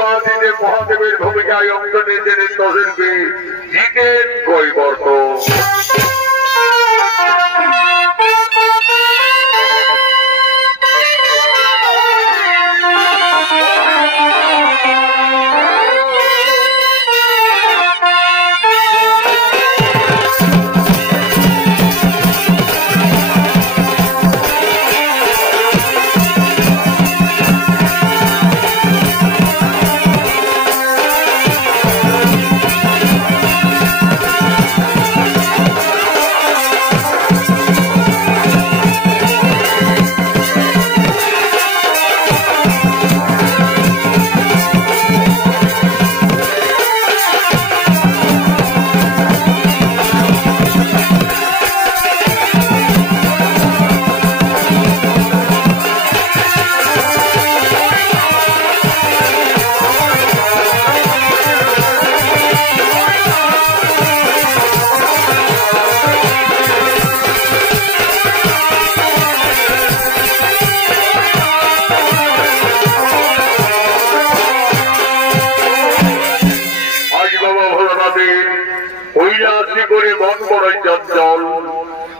সেবাদিতে মহাদেবের ভূমিকায় অংশ নিয়েছেন নৃত্যশিল্পী জিতেন কৈবর্ত।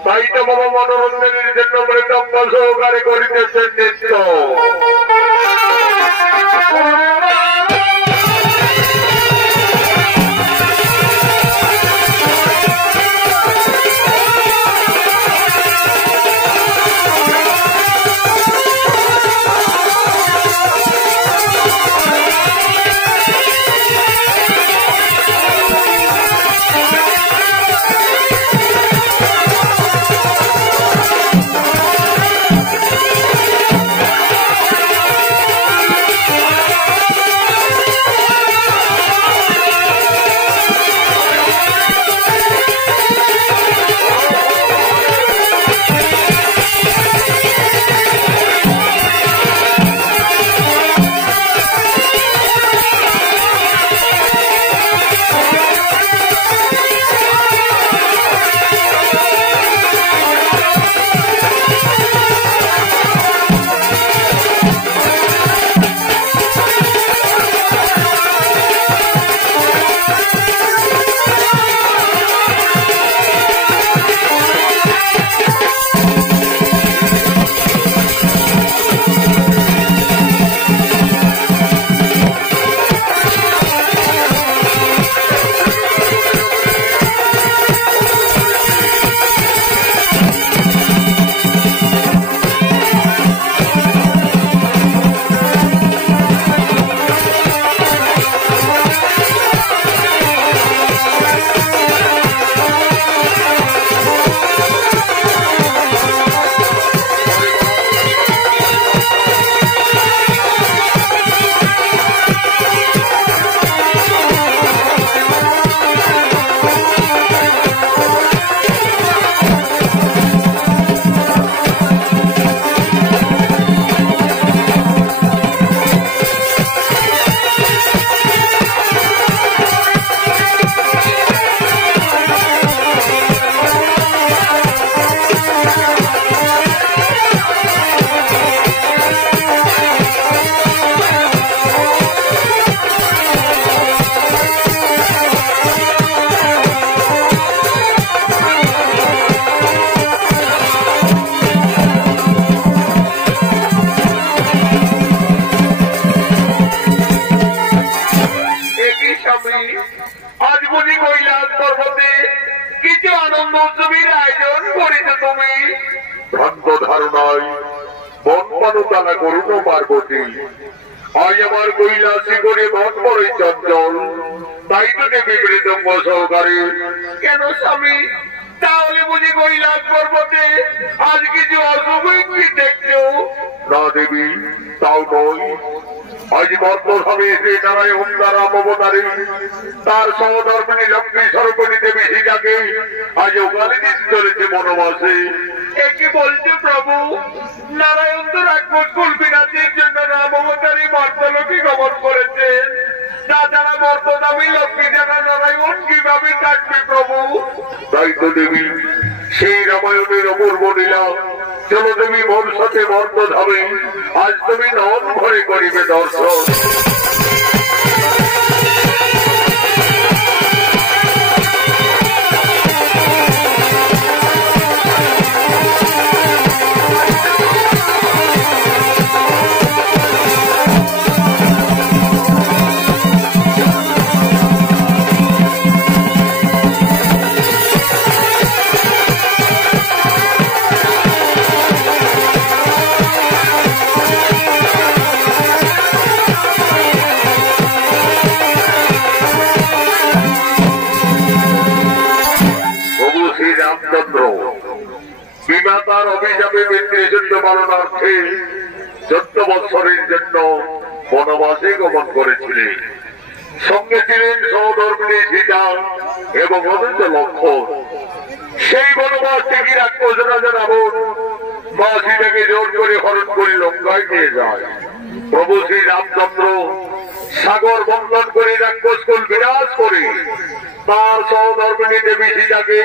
তাই তো বাবা মনোরঞ্জনের জন্য মৃতব্য সহকারে করিতেছেন নৃত্য। আজ বুঝি কৈলাস পর্বতে কিছু আনন্দ উৎসবের আয়োজন করেছে তুমি। ভ্রান্ত ধারণায় বন পানুতানা করুন পার্বতী। আজ আমার কৈলাসী করে মন পড়ে চঞ্চল, তাই তো দেবী মৃদঙ্গ সহকারে। কেন স্বামী, তাহলে বুঝি কৈলাস পর্বতে আজ কিছু অশুভ ইঙ্গিত দেখছো? না দেবী, তাও নয়। আজ বর্তমানে শ্রী নারায়ণ দ্বারা অবতারী তার সহধর্মিনী লক্ষ্মী সর্বণী দেবী সীতাকে আজ ওখানে দিতে চলেছে বনবাসে। একে বলছে প্রভু, নারায়ণ তো রাক্ষস কুলবিনাশের জন্য রাম অবতারী মর্তলোকে গমন করেছেন। তাছাড়া মর্তদামী লক্ষ্মী জানা নারায়ণ কিভাবে থাকবে প্রভু? তাই তো দেবী, সেই রামায়ণের অপূর্ব লীলা চলো দেবী মোর সাথে মর্ত ধামে। আজ তুমি নন ভরে করিবে দর্শন। নিয়মে পিতৃসূর্য পালনার্থে 14 বৎসরের জন্য বনবাসে গমন করেছিলেন। সঙ্গে ছিলেন সহধর্মিণী সীতা এবং অনন্ত লক্ষণ। সেই বনবাস থেকে রাক্ষস রাজা রাবণ মা সীতাকে জোর করে হরণ করে লঙ্কায় নিয়ে যায়। প্রভু শ্রী রামচন্দ্র সাগর বন্ধন করে রাক্ষসকুল বিরাজ করে তার সহধর্মিণী দেবী সীতাকে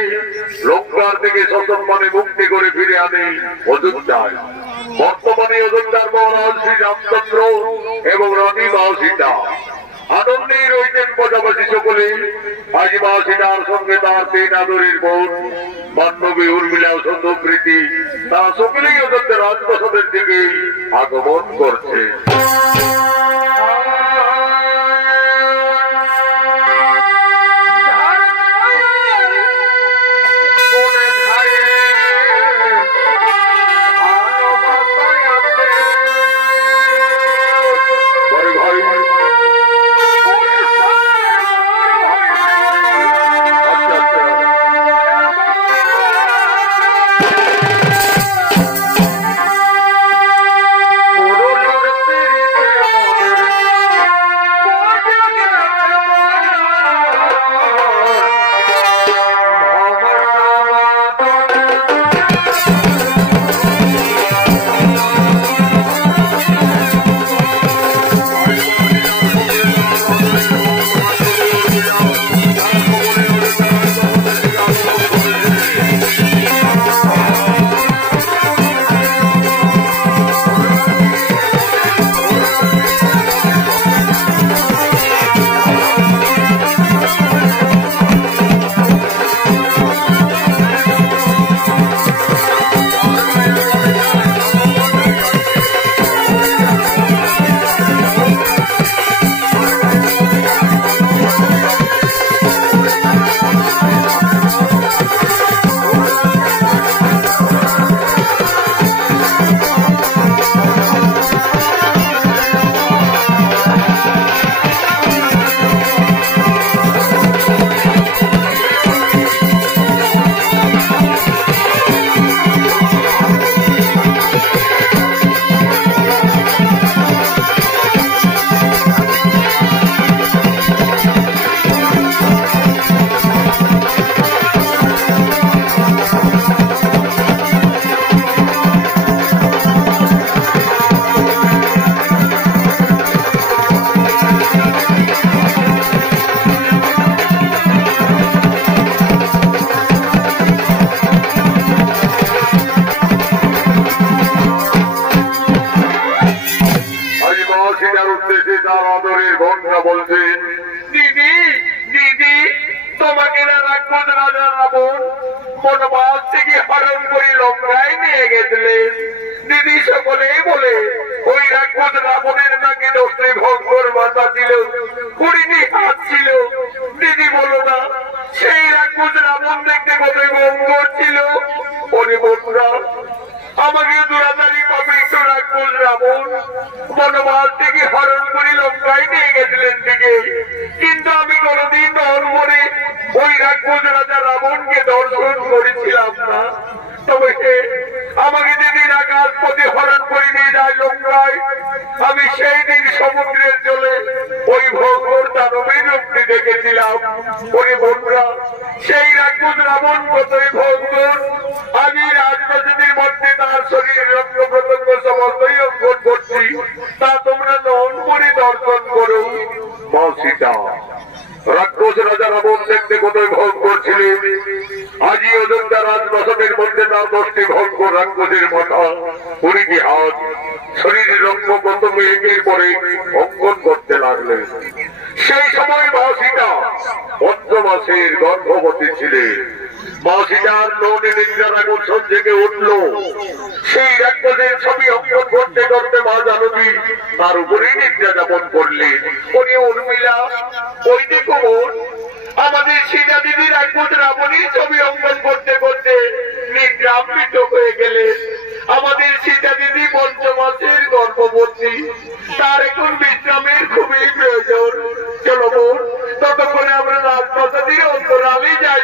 লঙ্কার থেকে সসম্মানে মুক্তি করে ফিরে আনে অযোধ্যায়। বর্তমানে অযোধ্যার মহারাজ শ্রী রামচন্দ্র এবং রানী মা সীতা আনন্দে রইতেন প্রজাবাসী সকলে। আজ মা সীতার সঙ্গে তার 3 আদরের বোন বান্ধবী উর্মিলা সত্যপ্রীতি তারা সকলেই অযোধ্যা রাজপ্রাসাদের দিকে আগমন করছে।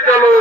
চলো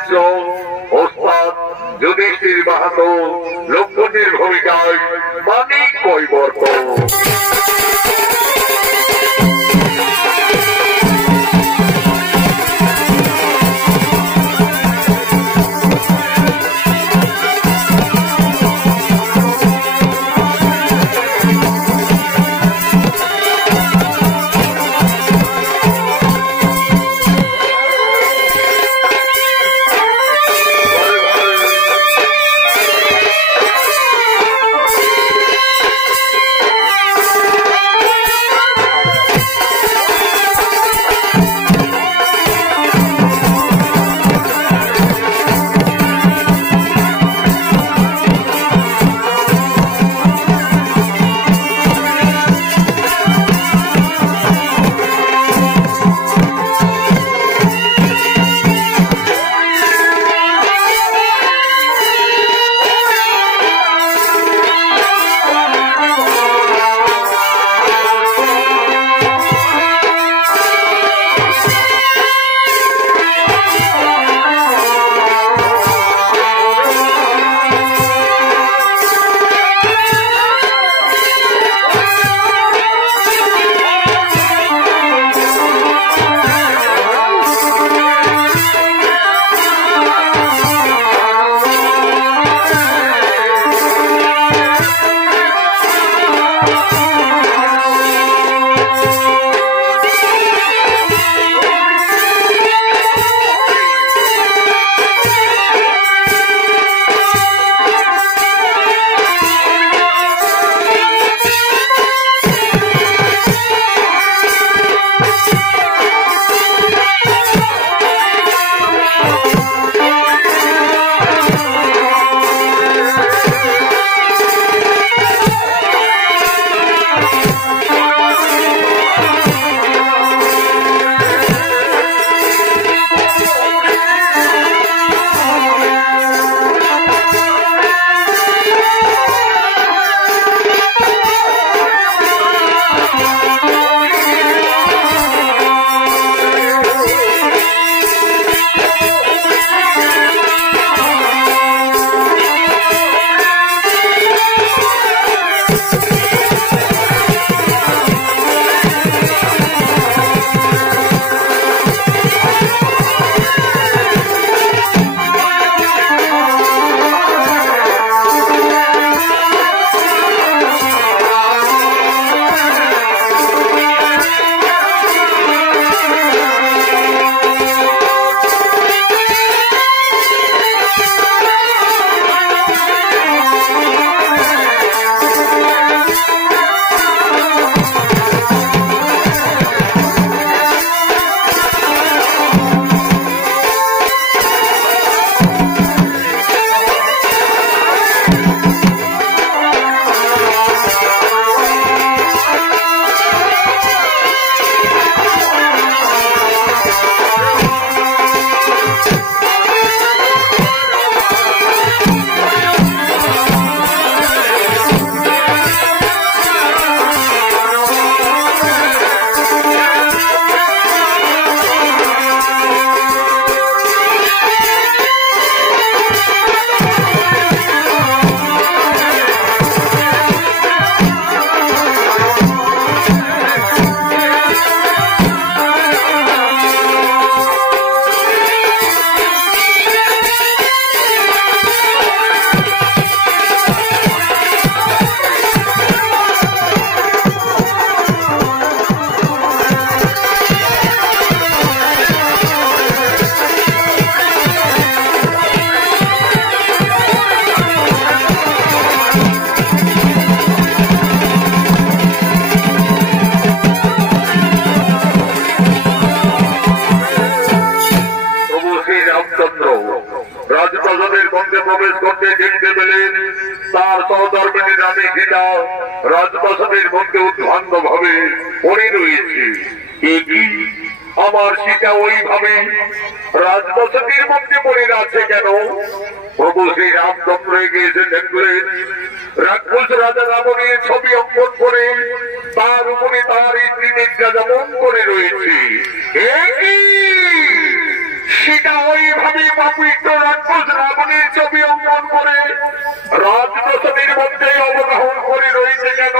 শিষ্য ওস্তাদ যুধিষ্ঠির মাহাতো লক্ষ্মণের ভূমিকায় মানিক কৈবর্ত। রাজপ্রাসাদের মধ্যে উদ্ভন্ন ভাবে পড়ে রয়েছে। আমার সীতা ওইভাবে রাজপ্রাসাদের মধ্যে পড়ে আছে কেন? প্রভু শ্রী রামচন্দ্র গিয়েছে দেখলেন রাক্ষস রাজা রাবণের ছবি অঙ্কন করে তার উপরে তার স্ত্রী নিদ্রা যেমন করে রয়েছে। সেটা ওইভাবে পাপিষ্ট রাক্ষস রাবণের ছবি অঙ্কন করে রাজপ্রাসাদের মধ্যে অবগাহন করে রয়েছে কেন?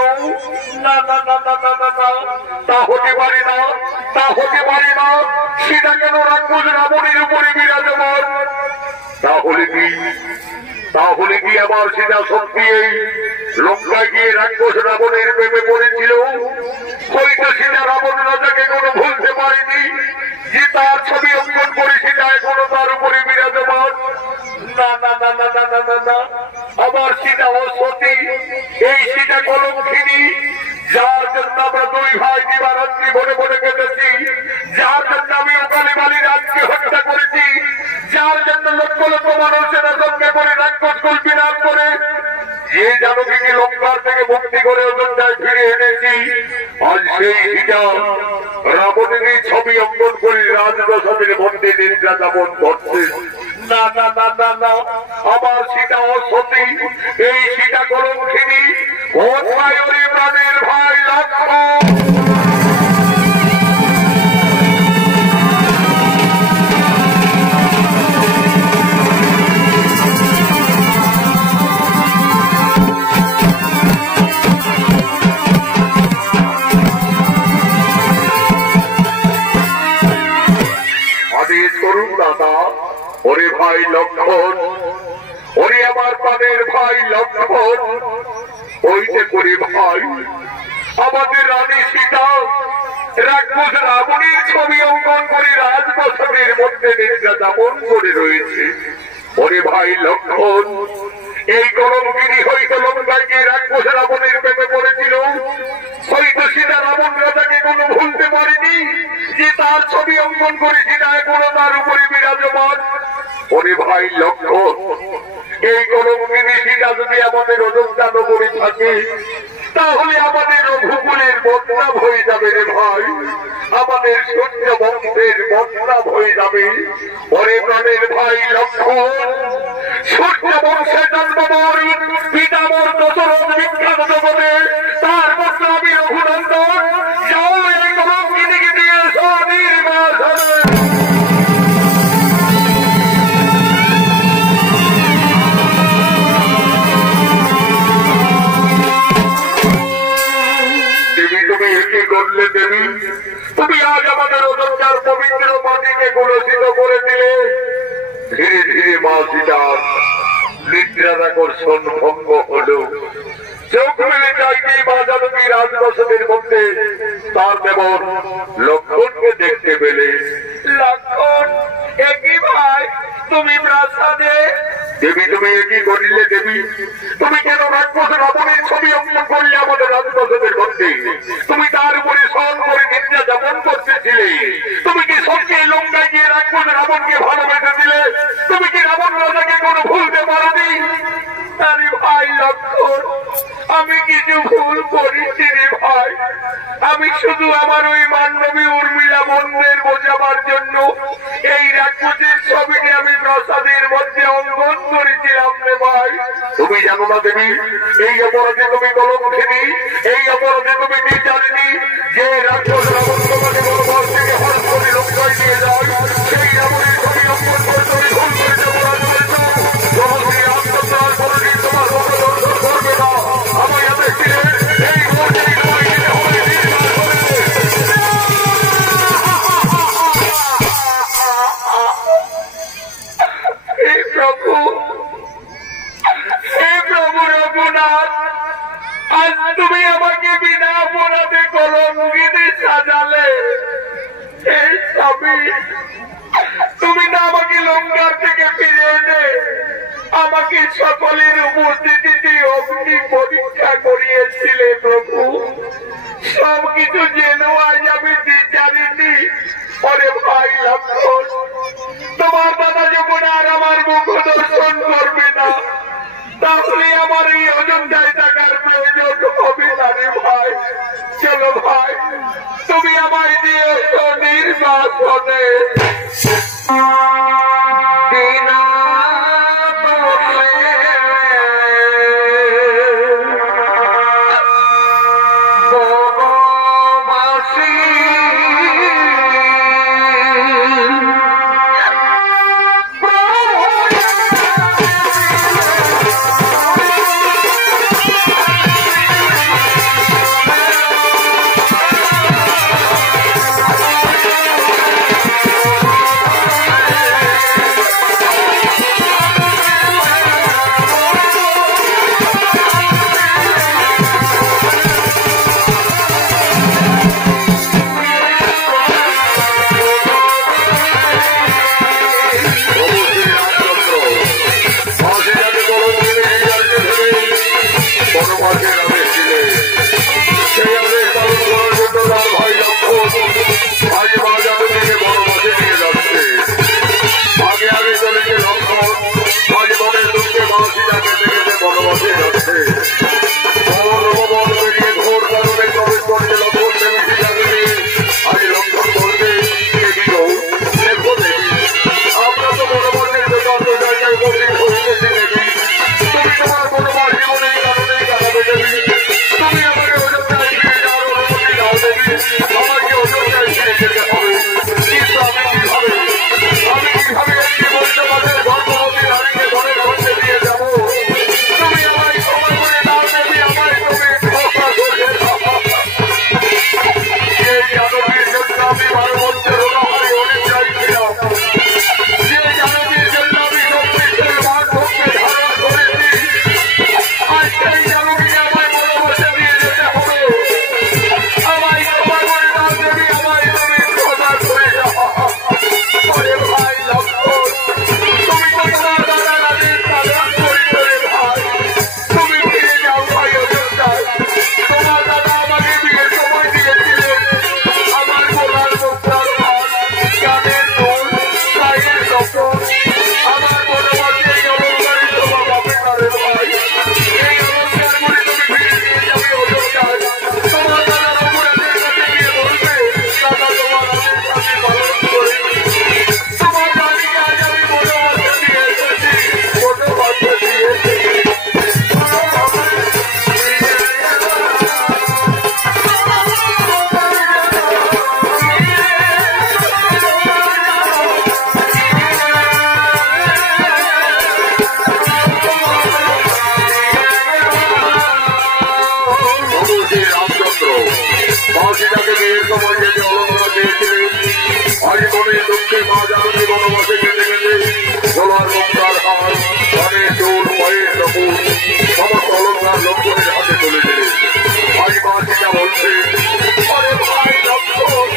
না না না না না না না, তা হতে পারে না, তা হতে পারে না। সেটা কেন রাক্ষস রাবণের উপরে বিরাজমান? তাহলে কি, তাহলে কি আমার সেটা সত্যি এই লঙ্কায় গিয়ে রাক্ষস রাবণের প্রেমে পড়েছিল? হয়তো সেটা রাবণ রাজাকে কোনো ভুলতে পারেনি যে তার ছবি অঙ্কন করে সেটা এখনো তার উপরে বিরাজমান। না না না না না না না না, আমার সেটা অসতী, এই সেটা কলঙ্কিনী, যার জন্য আমরা দুই ভাই দিবারাত্রি বনে বনে কেটেছি, যার জন্য আমি ওখানে বালি রাজকে হত্যা করেছি, যার জন্য লক্ষ লক্ষ মানুষের সঙ্গে করে রাক্ষস কুল বিনাশ করে যে জানকীকে লঙ্কার থেকে মুক্তি করে অযোধ্যায় ফিরে এনেছি, আজ সেই সীতা রাবণেরই ছবি অঙ্কন করে রাজপ্রাসাদের মধ্যে নিদ্রা যাপন করছে। না না না না না, আমার সীতা অসতী, এই সীতা কলঙ্কিনী, কোথায় ওরে প্রাণের ভাই লক্ষ্মণ? ওরে ভাই লক্ষ্মণ, ওরে আমার প্রাণের ভাই লক্ষ্মণ, ওইটা করে ভাই আমাদের রানী সীতা রাক্ষস রাবণের ছবি অঙ্কন করে রাজপ্রাসাদের মধ্যে নিদ্রা যাপন করে রয়েছে। ওরে ভাই লক্ষ্মণ, এই কলঙ্কিনী হয়তো লঙ্কায় গিয়ে রাক্ষস রাবণের প্রেমে পড়েছিল, হয়তো সীতা রাবণ রাজাকে কোনো ভুলতে পারেনি যে তার ছবি অঙ্কন করে সীতা এখনো তার উপরে বিরাজমান। ওরে ভাই লক্ষ্মণ, এই কলঙ্কিনী সীতা যদি আমাদের অযোধ্যা নগরী থাকে, তাহলে আমাদের রঘুকুলের বদনাম হয়ে যাবে রে ভাই, আমাদের সূর্য বংশের বদনাম হয়ে যাবে। ওরে প্রাণের ভাই লক্ষ্মণ, সূর্য বংশে জন্মবর পিতামর দশরথ বিখ্যাত জগতে, তার মধ্যে আমি রঘুনন্দন, যাও এই কলঙ্কিনীকে দিয়ে নির্বাসনে। দেবী, তুমি আজ আমাদের অযোধ্যার পবিত্র মাটিকে কলুষিত করে দিলে। ধীরে ধীরে মা সীতার নিদ্রার আকর্ষণ ভঙ্গ হল। চোখ মেলে চাইতেই মা জানকী রাজপ্রাসাদের মধ্যে তার দেবর লক্ষ্মণকে দেখতে পেলে। লক্ষ্মণ, একই ভাই তুমি প্রাসাদে? দেবী, তুমি একই করিলে? দেবী, তুমি কেন রাক্ষস রাবণের ছবি অঙ্কন করলে আমাদের রাজপ্রাসাদের মধ্যে? তুমি তার উপরে স্মরণ করে নিদ্রা যাপন করতেছিলে। তুমি কি সত্যি লঙ্কায় গিয়ে রাক্ষস রাবণকে ভালোবেসে দিলে? তুমি কি রাবণ রাজাকে কোনো ভুলতে পারোনি? আরে ভাই লক্ষ্মণ, আমি কিছু ভুল করেছি রে ভাই। আমি শুধু আমার ওই মান্ডবী উর্মিলা মন্দের বোঝাবার জন্য এই রাক্ষসের ছবিটি আমি প্রাসাদের মধ্যে অঙ্কন করেছিলাম রে ভাই। তুমি জানো না দেবী, এই অপরাধে তুমি কলঙ্কিনী, এই অপরাধে তুমি বিচারিণী, যে রাক্ষস রাবণ তোমাকে বনবাস থেকে হরণ করে লঙ্কায় নিয়ে যায়, সেই রাবণের ছবি অঙ্কন করে তুমি ভুল করেছো, অপরাধ করেছো। জগৎকে আত্মত্যাগ করে তোমার মতো দর্শন করবে না। আমার হাতে ছিলেন এই মুহূর্তে তোমায় যেতে হবে নির্বাণ করতে। হে প্রভু, হে প্রভু রঘুনাথ, আজ তুমি আমাকে বিনা অপরাধে কলঙ্কিনী সাজালে। হে স্বামী, তুমি না আমাকে লঙ্কার থেকে ফিরে এনে আমাকে সকলের উপস্থিতিতে অগ্নি পরীক্ষা করিয়েছিলে প্রভু। সবকিছু জেনেও আজ আমি বিচারিনি। ওরে ভাই লক্ষ্মণ, তোমার দাদা যখন আর আমার মুখ দর্শন করবে না, তাহলে আমার এই অযোধ্যায় থাকার প্রয়োজন হবে না রে ভাই। চলো ভাই, তুমি আমায় দিয়ে নির্বাসনে। কাপুর আমার তলকার লক্ষণের হাতে চলে গেলে ভাই মা সেটা বলছে আরে ভাই লক্ষণ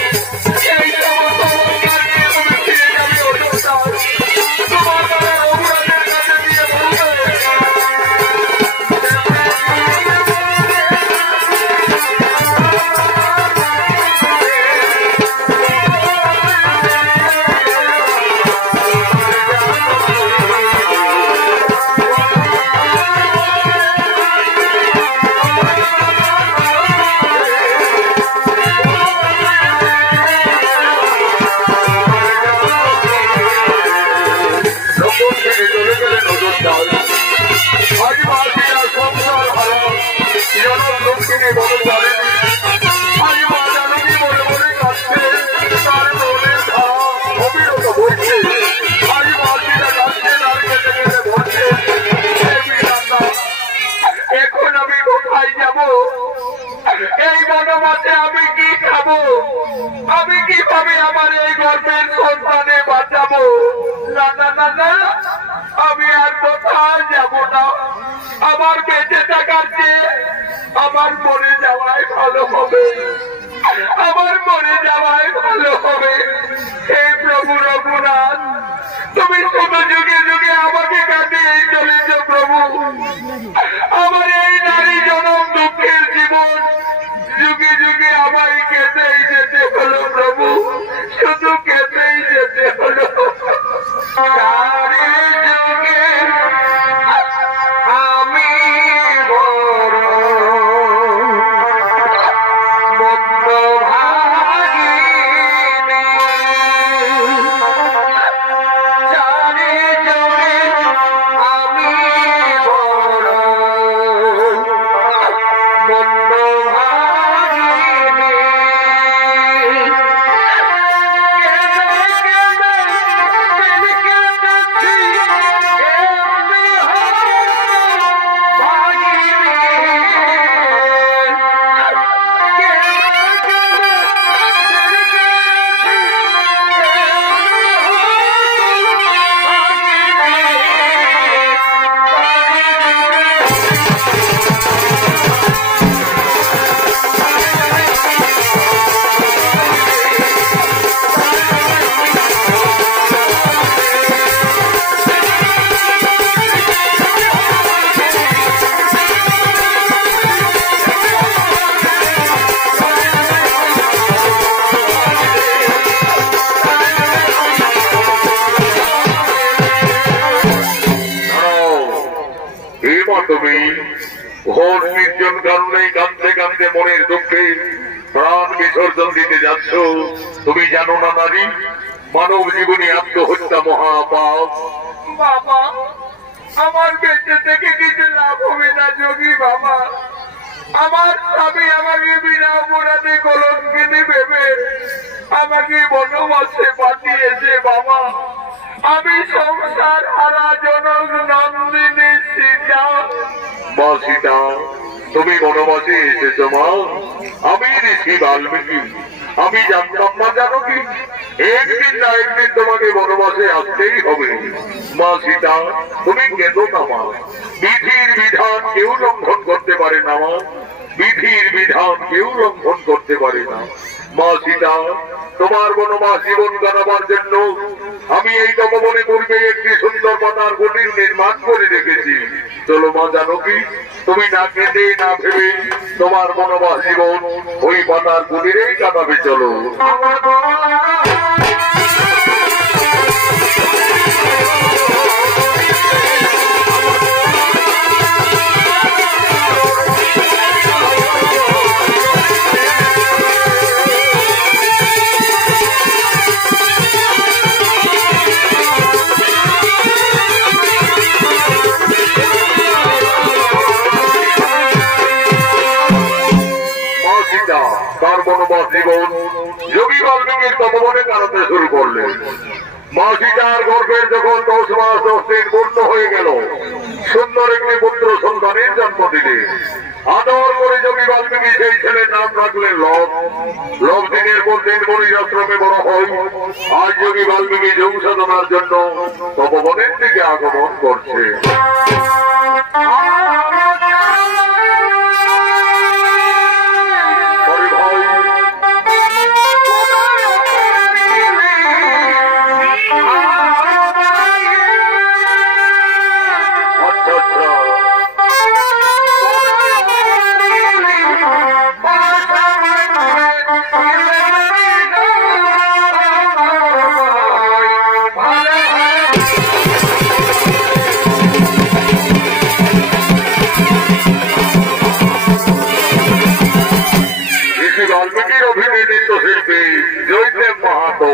এই তোমার তলকার নিয়ে তুমি ফিরে যাবে অযোধ্যা তোমার দ্বারা রঘুরাজের কাছে নিয়ে বলবে এখন আমি কোথায় যাব? এই বনমাসে আমি কি খাবো? আমি কিভাবে আমার এই গর্ভের সন্তানে বাঁচাবো? না না না না, আমি আর কোথায় যাব না। আমার বেঁচে থাকার চেয়ে আমার মরে যাওয়াই ভালো হবে, আমার মরে যাওয়াই ভালো হবে। হে প্রভু রঘুনাথ, তুমি শুধু যুগে যুগে আমাকে কাটিয়ে চলেছ প্রভু। আমার এই নারী জনম দুঃখের জীবন যুগে যুগে আমায় কেঁদেই যেতে হলো প্রভু, শুধু কেঁদেই যেতে হলো। আমি বড় মন্দ ভাগিনী, চারি যুগে আমি বড় মন্দ ভাগিনী। তুমি ঘোর নির্জন কারণে কাঁদতে কাঁদতে মনের দুঃখে প্রাণ বিসর্জন দিতে যাচ্ছ। তুমি জানো না নারী, মানব জীবনে আত্মহত্যা মহাপাপ। বাবা, আমার বেঁচে থেকে কিছু লাভ হবে না যোগী বাবা। আমার স্বামী আমাকে বিনা অপরাধে কলঙ্কিনী ভেবে আমাকে বনবাসে পাঠিয়েছে বাবা। আমি সংসার হারা জনক নন্দিনী সীতা। মা সীতা, তুমি বনবাসে এসেছো মা? আমি ঋষি বাল্মীকি। আমি জানতাম না জানো কি, একদিন না একদিন তোমাকে বনবাসে আসতেই হবে। মা সীতা, তুমি কেঁদো না মা। বিধির বিধান কেউ লঙ্ঘন করতে পারে না মা, বিধির বিধান কেউ লঙ্ঘন করতে পারে না। মা সীতা, তোমার বনবাস জীবন কাটাবার জন্য আমি এই তপবনে পূর্বে একটি সুন্দর পাতার কুটির নির্মাণ করে রেখেছি। চলো মা জানকী, তুমি না কেঁদে না ভেবে তোমার বনবাস জীবন ওই পাতার কুটিরেই কাটাবে। চলো। তার বনবাস জীবন যোগী বাল্মীকির তপবনে কাটাতে শুরু করলেন। মা সীতার গর্ভের যখন 10 মাস 10 দিন পূর্ণ হয়ে গেল, সুন্দর একটি পুত্র সন্তানের জন্ম দিলে। আদর করে যোগী বাল্মীকি সেই ছেলের নাম রাখলেন লব। লব দিনের পর দিন মনির আশ্রমে বড় হয়। আজ যোগী বাল্মীকি যোগ সাধনার জন্য তপবনের দিকে আগমন করছে। নৃত্যশিল্পী জয়দেব মাহাতো।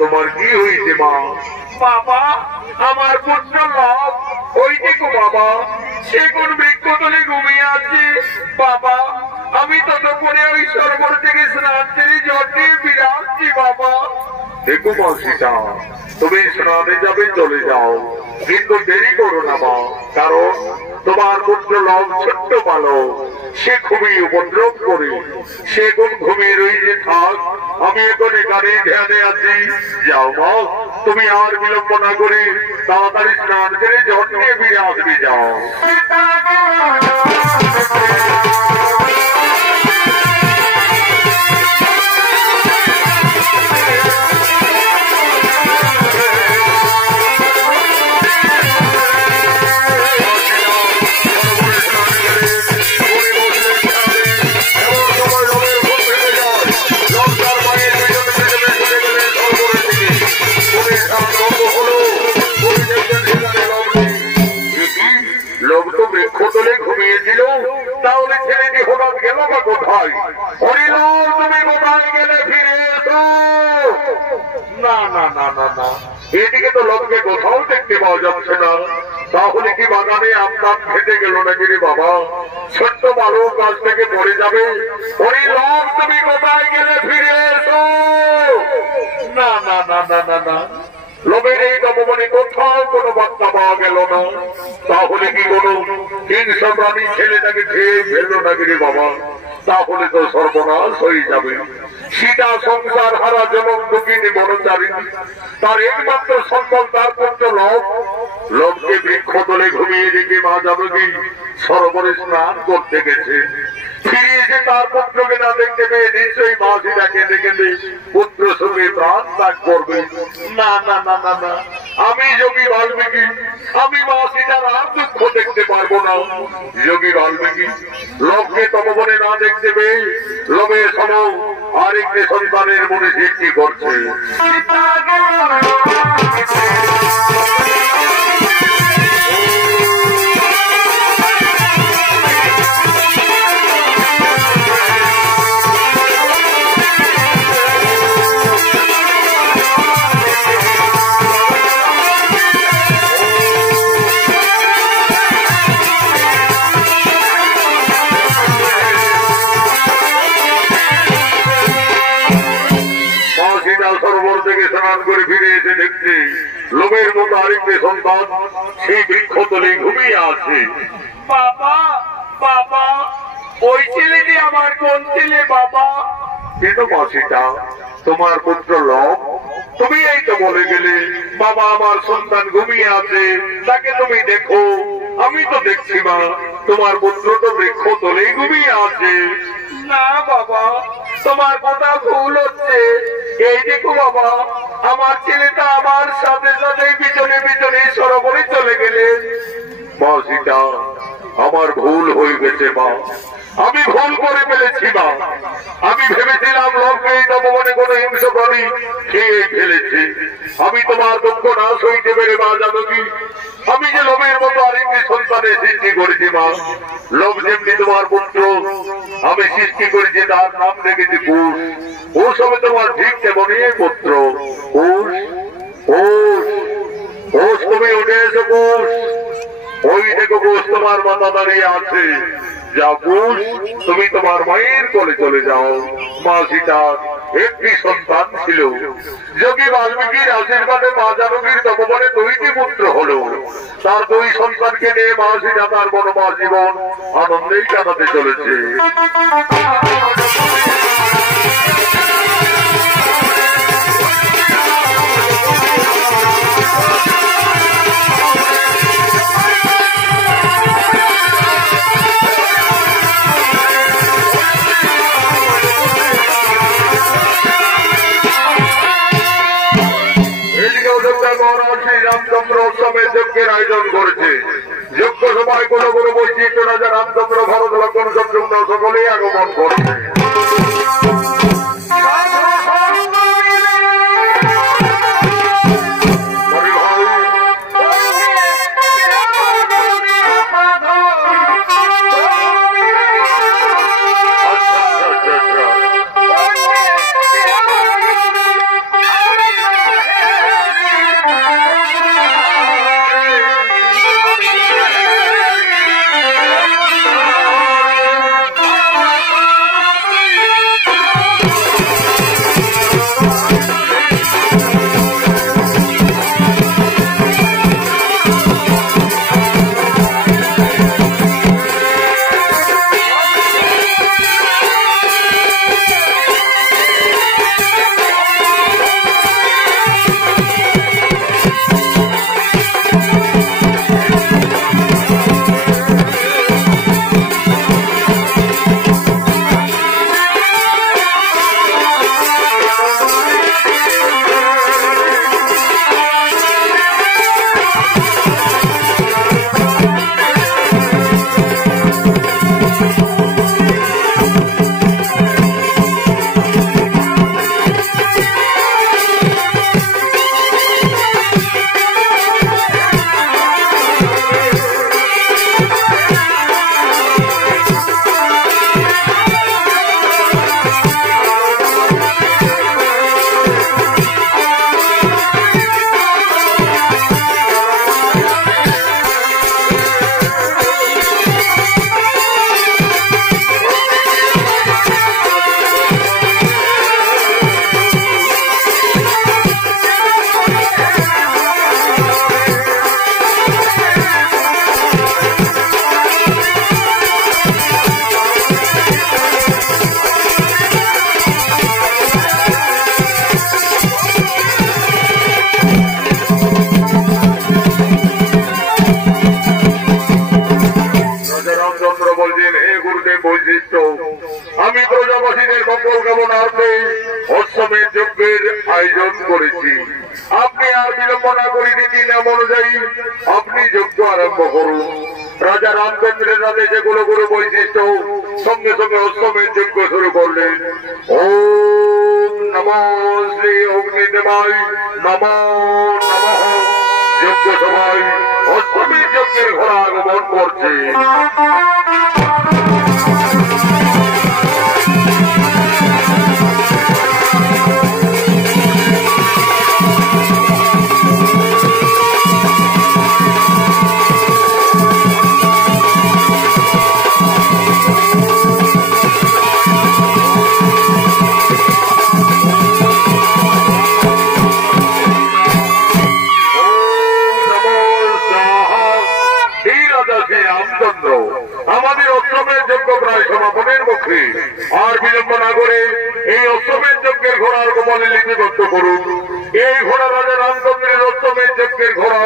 তোমার কি হয়েছে মা? বাবা আমার পুত্র লাভ ওই দেখো বাবা, সে কোন বৃক্ষতলে ঘুমিয়ে আছে। বাবা আমি ততক্ষণে ওই সরোবর থেকে স্নান সেরে জল দিয়ে ফিরে আসছি। বাবা দেখো মা সীতা, তুমি স্নানে যাবে চলে যাও, কিন্তু দেরি করো না মা, কারণ তোমার পুত্র লাভ ছোট্ট বালক, সে খুবই উপদ্রব করে। সে কোন ঘুমিয়ে রয়েছে থাক, আমি এখন এখানে ধ্যানে আছি। যাও মা, তুমি আর বিলম্ব না করে তাড়াতাড়ি স্নান করে জল নিয়ে ফিরে আসবে। যাও। বৃক্ষতলে ঘুমিয়েছিল, তাহলে ছেলেটি হঠাৎ গেল বা কোথায়? হরিলাল তুমি কোথায় গেলে? ফিরে এসো। না না না না না, এদিকে তো লোককে কোথাও দেখতে পাওয়া যাচ্ছে না। তাহলে কি বাগানে আপনার খেতে গেল নাকি রে বাবা? ছোট্ট বালক গাছ থেকে পড়ে যাবে। হরিলাল তুমি কোথায় গেলে? ফিরে এসো। না না না না না না, লোকের এই তপবনে কোথাও কোনো বার্তা পাওয়া গেল না। তাহলে কি কোনো হিংস্র প্রাণী ছেলেটাকে খেয়ে ফেললো নাকি রে বাবা? তাহলে তো সর্বনাশ হয়ে যাবে। সীতা সংসার হারা জনক দুঃখিনী বনচারিণী, তার একমাত্র সম্বল তার পুত্র লোভ। লোভকে বৃক্ষ তলে ঘুমিয়ে রেখে মা জানকী সরোবরে স্নান করতে গেছে। ফিরে এসে তার পুত্রকে না দেখতে পেয়ে নিশ্চয়ই মা সীতাকে দেখে পুত্র শোকে প্রাণ ত্যাগ করবে। না না না না না, আমি যোগী বাল্মীকি, আমি মা সীতার আর দুঃখ দেখতে পারবো না। যোগী বাল্মীকি লোভকে তপবনে না দেখতে পেয়ে লোভের সম আরেকটি সন্তানের মনে সৃষ্টি করছে। সরোবর থেকে স্নান করে ফিরে এসে দেখছে লোভের মতো আরেকটি সন্তান সেই বৃক্ষতলে ঘুমিয়ে আছে। বাবা বাবা, ওই ছেলেটি আমার কোন ছেলে বাবা? কেন মা সীতা, তোমার পুত্র লোভ? তুমি এই তো বলে গেলে বাবা আমার সন্তান ঘুমিয়ে আছে, তাকে তুমি দেখো। আমি তো দেখছি মা, তোমার পুত্র তো বৃক্ষতলেই ঘুমিয়ে আছে। না বাবা, তোমার কথা ভুল হচ্ছে। এই দেখো বাবা, আমার ছেলেটা আমার সাথে সাথে পিছনে পিছনে সরোবরে চলে গেলেন। মা সীতা, আমার ভুল হয়ে গেছে মা, আমি ভুল করে ফেলেছি মা। আমি ভেবেছিলাম লোককে এই তপবনে কোনো হিংস্র প্রাণী খেয়ে ফেলেছে। আমি তোমার দুঃখ না সইতে পেরে মা জানকী আমি যে লোভের মতো আরেকটি সন্তানের সৃষ্টি করেছি মা। লোভ যেমনি তোমার পুত্র আমি সৃষ্টি করেছি, তার নাম রেখেছি কুশ। কুশ হবে তোমার ঠিক তেমনি পুত্র কুশ। কুশ কুশ, তুমি উঠে এসো কুশ। ওই দেখো কুশ তোমার মাথা দাঁড়িয়ে আছে। যাও কুশ, তুমি তোমার মায়ের কোলে চলে যাও। মা সীতার একটি সন্তান ছিল। যোগী বাল্মীকির আশীর্বাদে মা জানকীর তপবনে দুইটি পুত্র হলো। তার দুই সন্তানকে নিয়ে মা সীতা তার বনবাস জীবন আনন্দেই কাটাতে চলেছে। রামচন্দ্র উৎসবের যজ্ঞের আয়োজন করেছে। যজ্ঞ সভায় কোন কোন বৈশিষ্ট্য রাজা রামচন্দ্র ভরত লক্ষ্মণ শত্রুঘ্ন সকলেই আগমন করছে। বৈশিষ্ট্য। আমি প্রজাপতিদের মঙ্গল কামনার্থে অশ্বমেধ যজ্ঞের আয়োজন করেছি। আপনি আর বিলম্ব না করে নীতি নিয়ম অনুযায়ী আপনি যজ্ঞ আরম্ভ করুন। রাজা রামচন্দ্রের রাতে যেগুলো গুরু বৈশিষ্ট্য সঙ্গে সঙ্গে অশ্বমেধ যজ্ঞ শুরু করলেন। ওম নমো শ্রী অগ্নিদেবায় নমো নমঃ। যজ্ঞ সবাই অশ্বমেধ যজ্ঞের ঘোড়া আগমন করছে। আমাদের অশ্বমেধ যজ্ঞ প্রায় সমাপনের মুখে। আর বিলম্ব না করে এই অশ্বমেধ যজ্ঞের ঘোড়ার কমলে লিপিবদ্ধ করুন। এই ঘোড়া রাজা রামচন্দ্রের অশ্বমেধ যজ্ঞের ঘোড়া।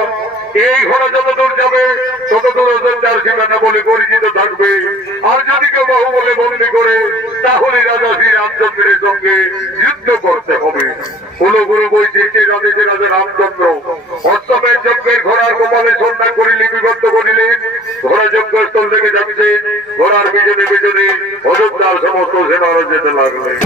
এই ঘোড়া যতদূর যাবে ততদূর অযোধ্যার সীমানা বলে পরিচিত থাকবে। আর যদি কেউ বাহু বলে বন্দী করে তাহলে রাজা শ্রী রামচন্দ্রের সঙ্গে যুদ্ধ করতে হবে। কুলগুরু বৈশিষ্ট্যের আদেশে রাজা রামচন্দ্র অশ্বমেধ যজ্ঞের ঘোড়ার কমলে সন্ধ্যা করে লিপিবদ্ধ করিলেন। ঘোড়া যজ্ঞস্থল থেকে যাচ্ছে। ঘোড়ার পিছনে পিছনে অযোধ্যার সমস্ত সেনারা যেতে লাগলেন।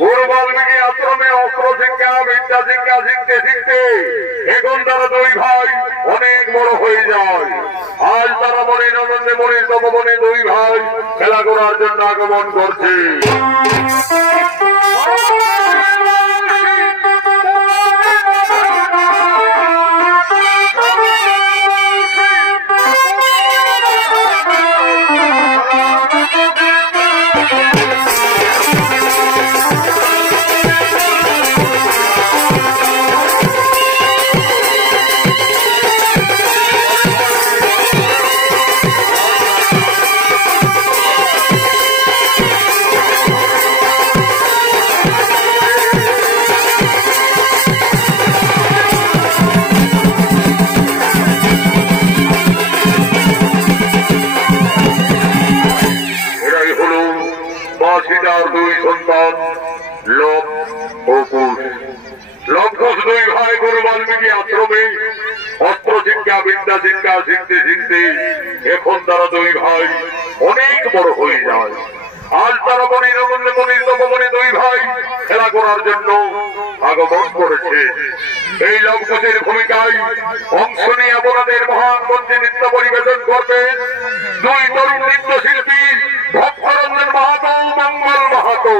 গুরু বাল্মীকি আশ্রমে অস্ত্র শিক্ষা বিদ্যা শিক্ষা শিখতে শিখতে এখন তারা দুই ভাই অনেক বড় হয়ে যায়। আজ তারা মনে আনন্দে মনে তপবনে দুই ভাই খেলা করার জন্য আগমন করছে। দুই সন্তান লোক ও কুশ। লক্ষস দুই ভাই গুরু বাল্মীকি আশ্রমে অস্ত্র শিক্ষা বিদ্যা শিক্ষা শিখতে শিখতে এখন তারা দুই ভাই অনেক বড় হয়ে যায়। আজ তারা মনির আনন্দে মনির তপমনে দুই ভাই খেলা করার জন্য আগমন করেছে। এই লক্ষসের ভূমিকায় অংশ নিয়ে আপনাদের মহান মঞ্চে নৃত্য পরিবেশন করবেন দুই তরুণ নৃত্যশিল্পী ভক্তরঞ্জন মাহাতো, মঙ্গল মাহাতো।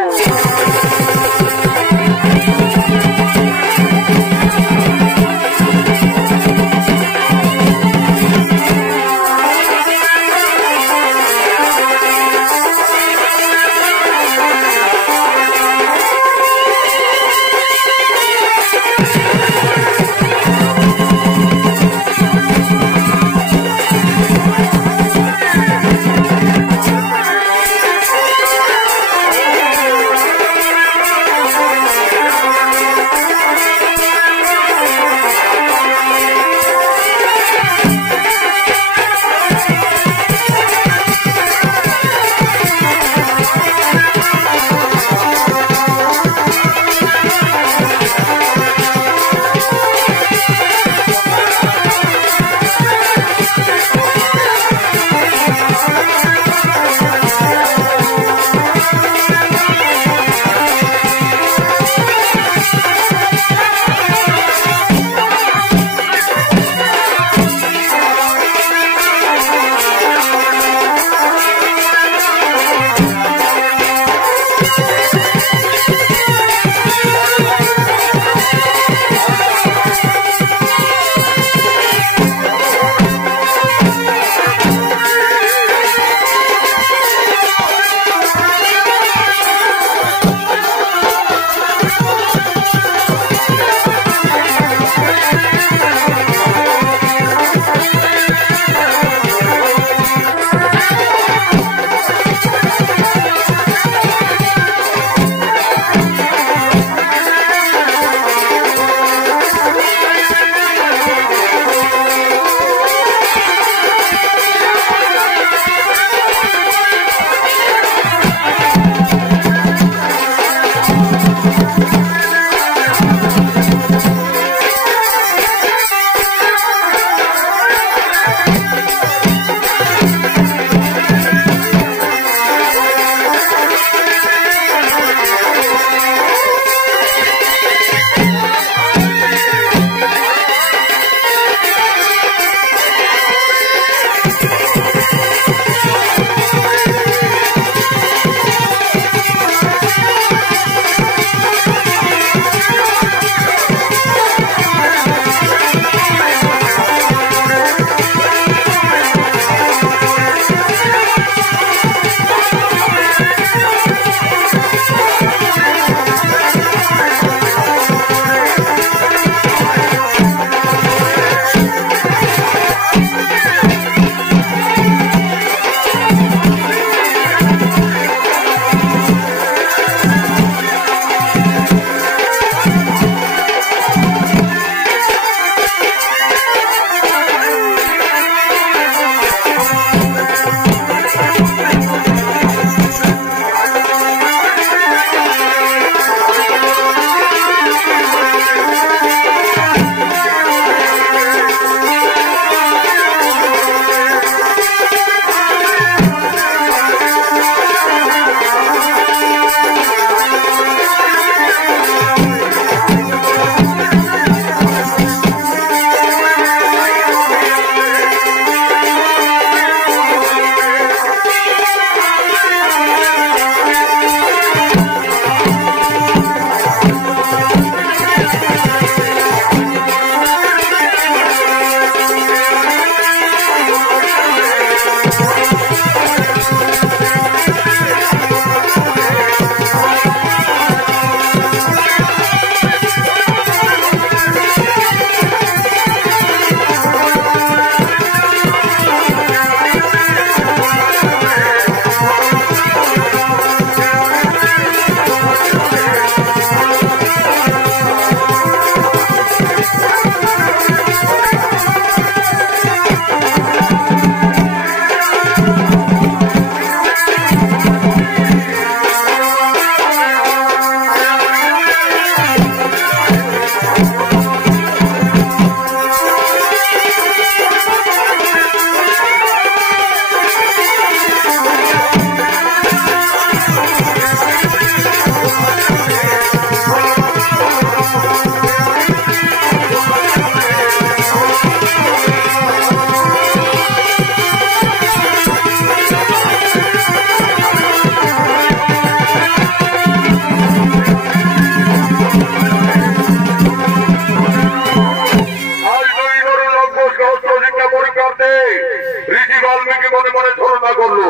ছলনা করলো,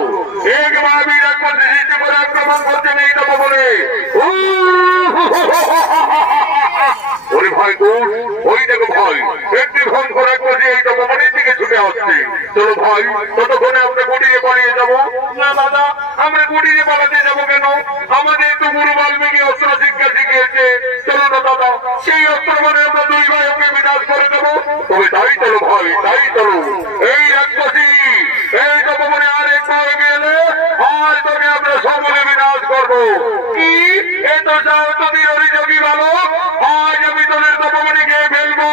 এক মায়াবী রাক্ষস সৃষ্টি করে আক্রমণ করছেন এই তপবনে। ওরে ভাই দোষ, ওই দেখো ভাই একটি ভয়ঙ্কর রাক্ষস এই তপবনের দিকে ছুটে আসছে। চলো ভাই, ততক্ষণে আমরা গুটিয়ে পালিয়ে যাবো। না দাদা, আমরা গুটিয়ে পালাতে যাবো কেন? আমাদের তো গুরু বাল্মীকি অস্ত্র শিক্ষা শিখিয়েছে। চলো না দাদা, সেই অস্ত্র মানে আমরা দুই ভাই ওকে বিনাশ করে দেবো। তবে তাই চলো ভাই, তাই চলো। এই রাক্ষসী এই তপবনে আর একটু এগিয়ে এলে আজ তোকে আমরা সকলে বিনাশ করবো। কি এত সাহস তুমি অভিযোগী ভালো? আজ আমি তোদের তপবনীকে ফেলবো।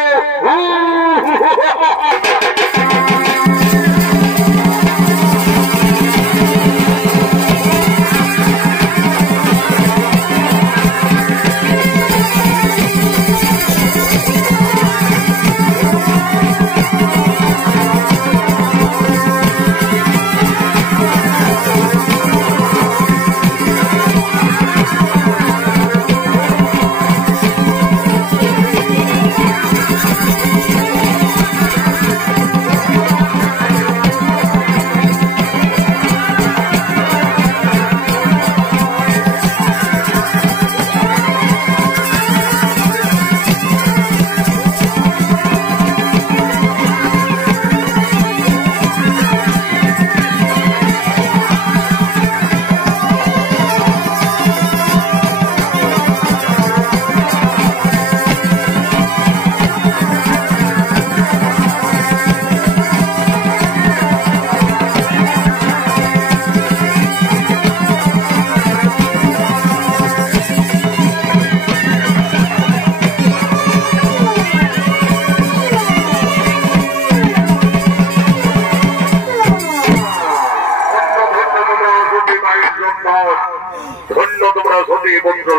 ধন্য তোমরা সতী বন্ধু।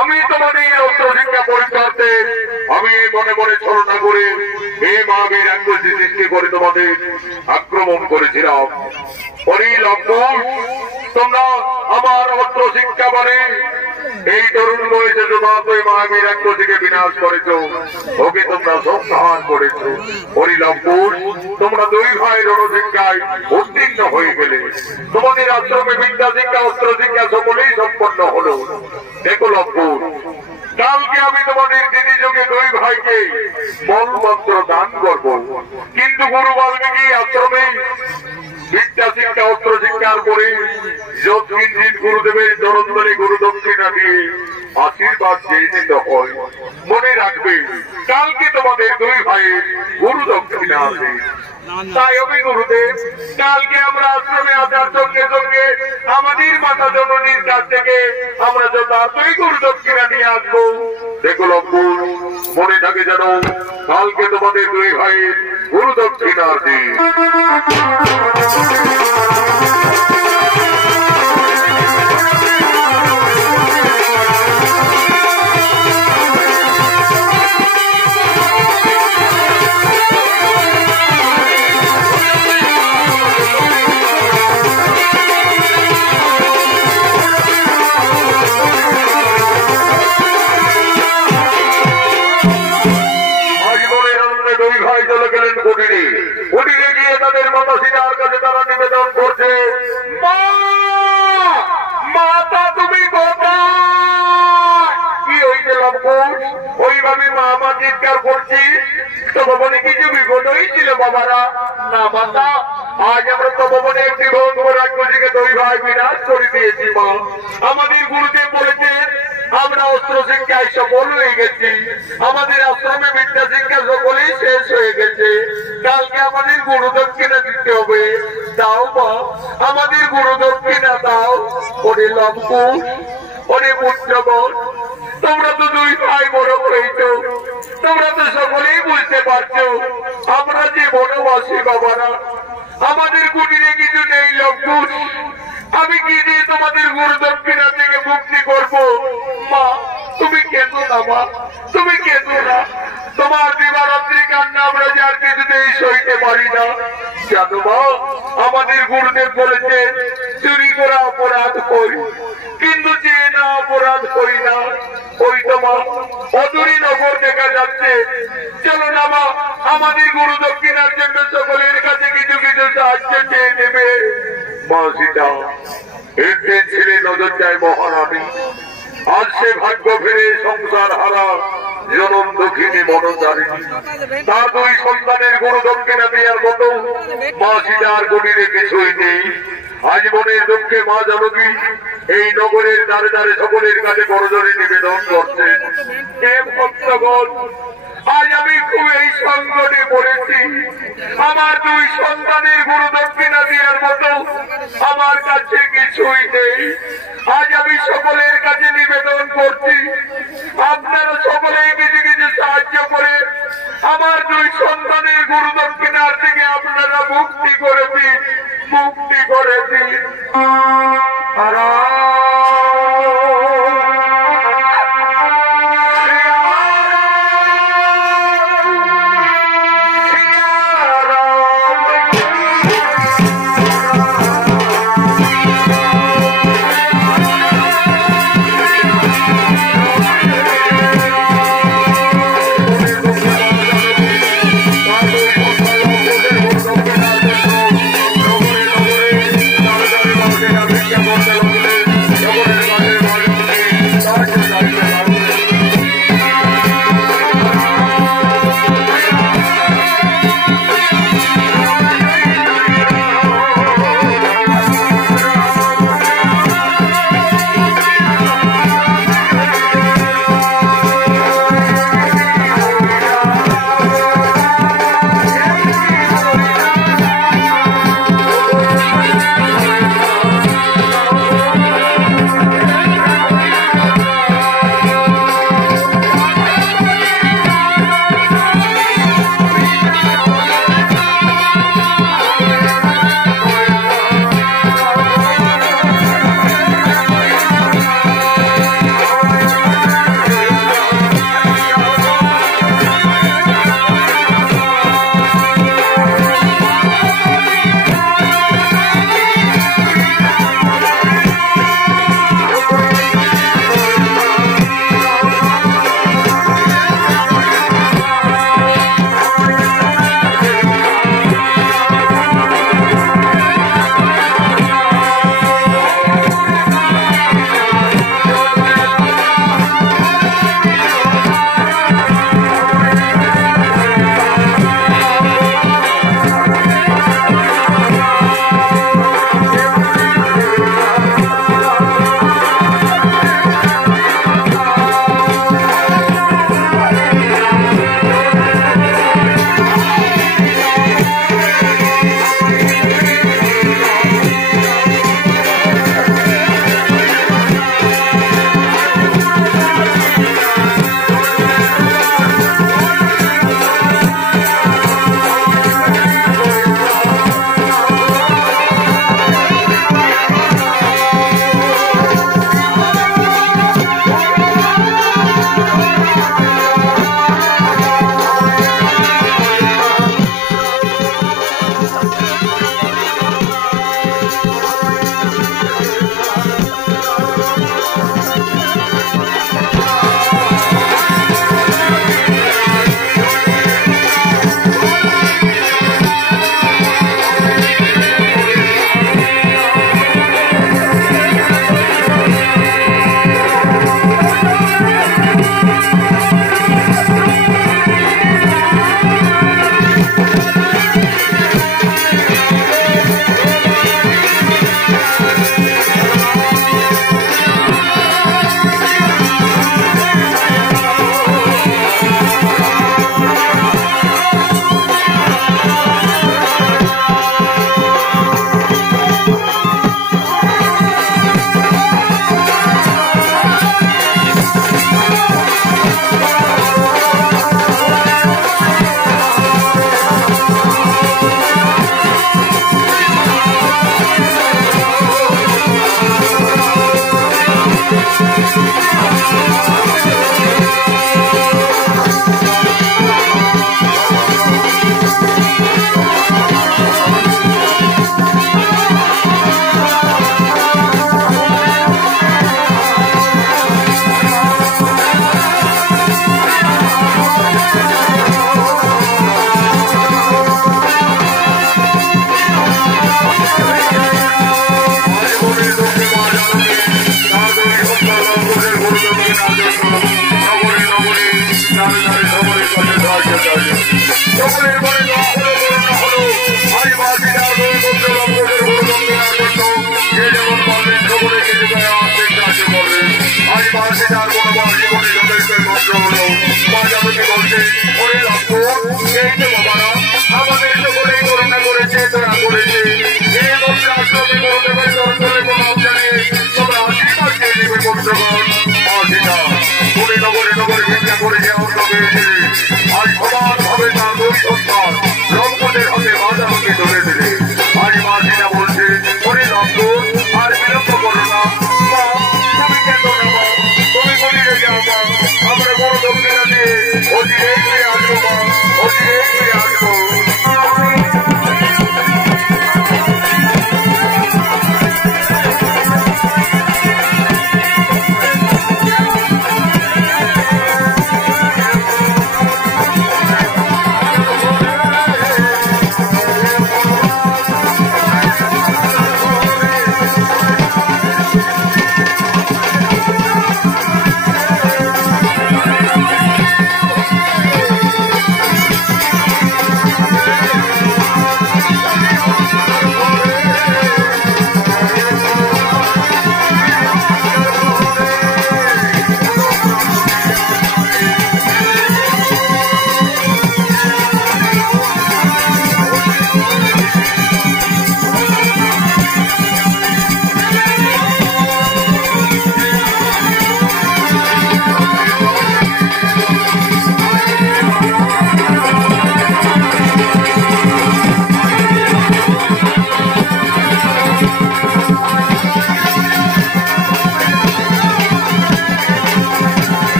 আমি তোমাদের অস্ত্র শিক্ষা পরীক্ষার্থে আমি মনে মনে ছলনা করে এই মহাবীর রাক্ষসী সৃষ্টি করে তোমাদের আক্রমণ করেছিলাম। তোমরা আমার অস্ত্র শিক্ষা মানে এই তরুণ বয়সে তোমাকে মহাবীর রাক্ষসীকে বিনাশ করেছ, ওকে তোমরা সংহার করেছ। হরিলম্পুর তোমরা দুই ভাই রণশিক্ষায় উত্তীর্ণ হয়ে গেলে। তোমাদের আশ্রমে বিদ্যা শিক্ষা অস্ত্র শিক্ষা সকলেই সম্পন্ন হলো। দেখো লম্পুর, কালকে আমি তোমাদের দিদি যোগে দুই ভাইকে মলমন্ত্র দান করব, কিন্তু গুরু বাল্মীকি আশ্রমে বিদ্যা শিক্ষা অস্ত্র শিক্ষার পরে যৎকিঞ্চিৎ গুরুদেবের চরণ ধরে গুরু দক্ষিণা দিয়ে আশীর্বাদ চেয়ে নিতে হয়। মনে রাখবে কালকে তোমাদের দুই ভাইয়ের গুরু দক্ষিণা আছে। তাই আমি গুরুদেব, কালকে আমরা আশ্রমে আসার সঙ্গে সঙ্গে আমাদের মাতা জননীর কাছ থেকে আমরা যথার্থই গুরু দক্ষিণা নিয়ে আসবো। দেখো লম্পুর, মনে থাকে যেন কালকে তোমাদের দুই ভাইয়ের গুরু দক্ষিণা আছে। কুটিরে গিয়ে তাদের মাতা সীতার কাছে তারা নিবেদন করছে, মাতা তুমি কোথায়? কি হয়েছে লম্পুর? ওইভাবে মা মা চিৎকার করছি, তপবনে কিছু বিপদ হয়েছিল বাবারা? না মাতা, আজ আমরা তপবনে একটি ভয়ঙ্কর রাক্ষসীকে দুই ভাই বিনাশ করে দিয়েছি মা। আমাদের গুরুদেব বলেছেন আমরা অস্ত্র শিক্ষায় সফল হয়ে গেছি, আমাদের আশ্রমে বিদ্যা শিক্ষা সকলেই শেষ হয়ে গেছে। কালকে আমাদের গুরু দক্ষিণা দিতে হবে, দাও মা, আমাদের গুরু দক্ষিণা দাও। ওরে লম্পু, ওরে পুত্রবন, তোমরা তো দুই ভাই বড় হয়েছ, তোমরা তো সকলেই বুঝতে পারছো আমরা যে বনবাসী বাবারা, আমাদের কুটিরে কিছু নেই লম্পু। আমি কি দিয়ে তোমাদের গুরু দক্ষিণা থেকে মুক্তি করবো? মা তুমি কেঁদো না, মা তুমি কেঁদো না। তোমার দিবারাত্রি কান্না আমরা যার কিছুতেই সইতে পারি না। জানো মা, আমাদের গুরুদেব বলেছেন চুরি করা অপরাধ করি, কিন্তু যে না অপরাধ করি না ওই তো মা অদূরী নগর দেখা যাচ্ছে। চলো না মা, আমাদের গুরু দক্ষিণার জন্য সকলের কাছে কিছু কিছু সাহায্য চেয়ে নেবে। মা সীতা, একদিন ছেলে নজর যায় মহারানী, আজ সে ভাগ্য ফেরে সংসার হারা জনম দক্ষিণী মনচারিণী। তার দুই সন্তানের গুরু দক্ষিণা দেওয়ার মতো মা সীতার কুটিরে কিছুই নেই। আজ মনের দুঃখে মা জানকী এই নগরের দ্বারে দ্বারে সকলের কাছে বড়জোরে নিবেদন করছে। হে ভক্তগণ, আজ আমি খুব এই সংকটে পড়েছি। আমার দুই সন্তানের গুরু দক্ষিণা দেওয়ার মতো আমার কাছে কিছুই নেই। আজ আমি সকলের কাছে নিবেদন করছি, আপনারা সকলেই কিছু কিছু সাহায্য করে আমার দুই সন্তানের গুরু দক্ষিণার থেকে আপনারা মুক্তি করে দিন, মুক্তি করে দিন। নগরে নগরে দ্বারে দ্বারে মানুষেরা ভিক্ষা করতে লাগলেন।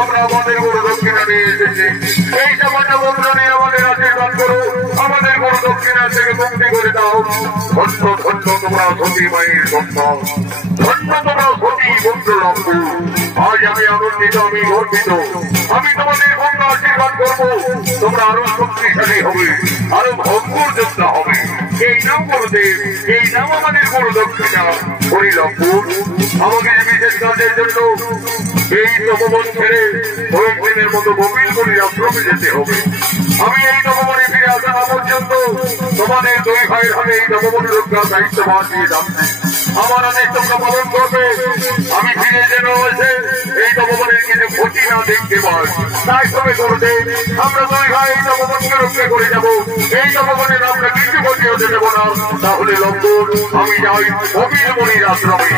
আমরা আমাদের গুরু দক্ষিণা নিয়ে এসেছি। এই সামান্য মন্ত্র নিয়ে আমাদের আশীর্বাদ করো, আমাদের গুরু দক্ষিণা থেকে মুক্তি করে দাও। ধন্য ধন্য তোমরা সতী মায়ের সন্তান, ধন্য তোমরা সতী বন্ধু। আজ আমি আনন্দিত, আমি গর্বিত। আমি তোমাদের পূর্ণ আশীর্বাদ করবো, তোমরা আরো শক্তিশালী হবে, আরো ভঙ্গুর যোদ্ধা হবে। এই নাম গুরুদেব, এই নাম আমাদের গুরু দক্ষিণা। হরিলম্পুর আমাকে বিশেষ কাজের জন্য এই তপবন ছেড়ে কয়েকদিনের মতো গোপিল করির আশ্রমে যেতে হবে। আমি এই তপবনে ফিরে আসা না পর্যন্ত তোমাদের দুই ভাইয়ের হাতে এই তপবন রক্ষার দায়িত্ব ভার দিয়ে যাচ্ছে। আমার আদেশ তোমরা পালন করবে। আমি ফিরে যেন এসে এই তপবনের কিছু ক্ষতি না দেখতে পাই, তাই তবে করতে আমরা দুই ভাই এই তপবনকে রক্ষা করে যাব। এই তপবনের আমরা কিছু ক্ষতি হতে দেব না। তাহলে লম্বর আমি যাই গোপিল করির আশ্রমে।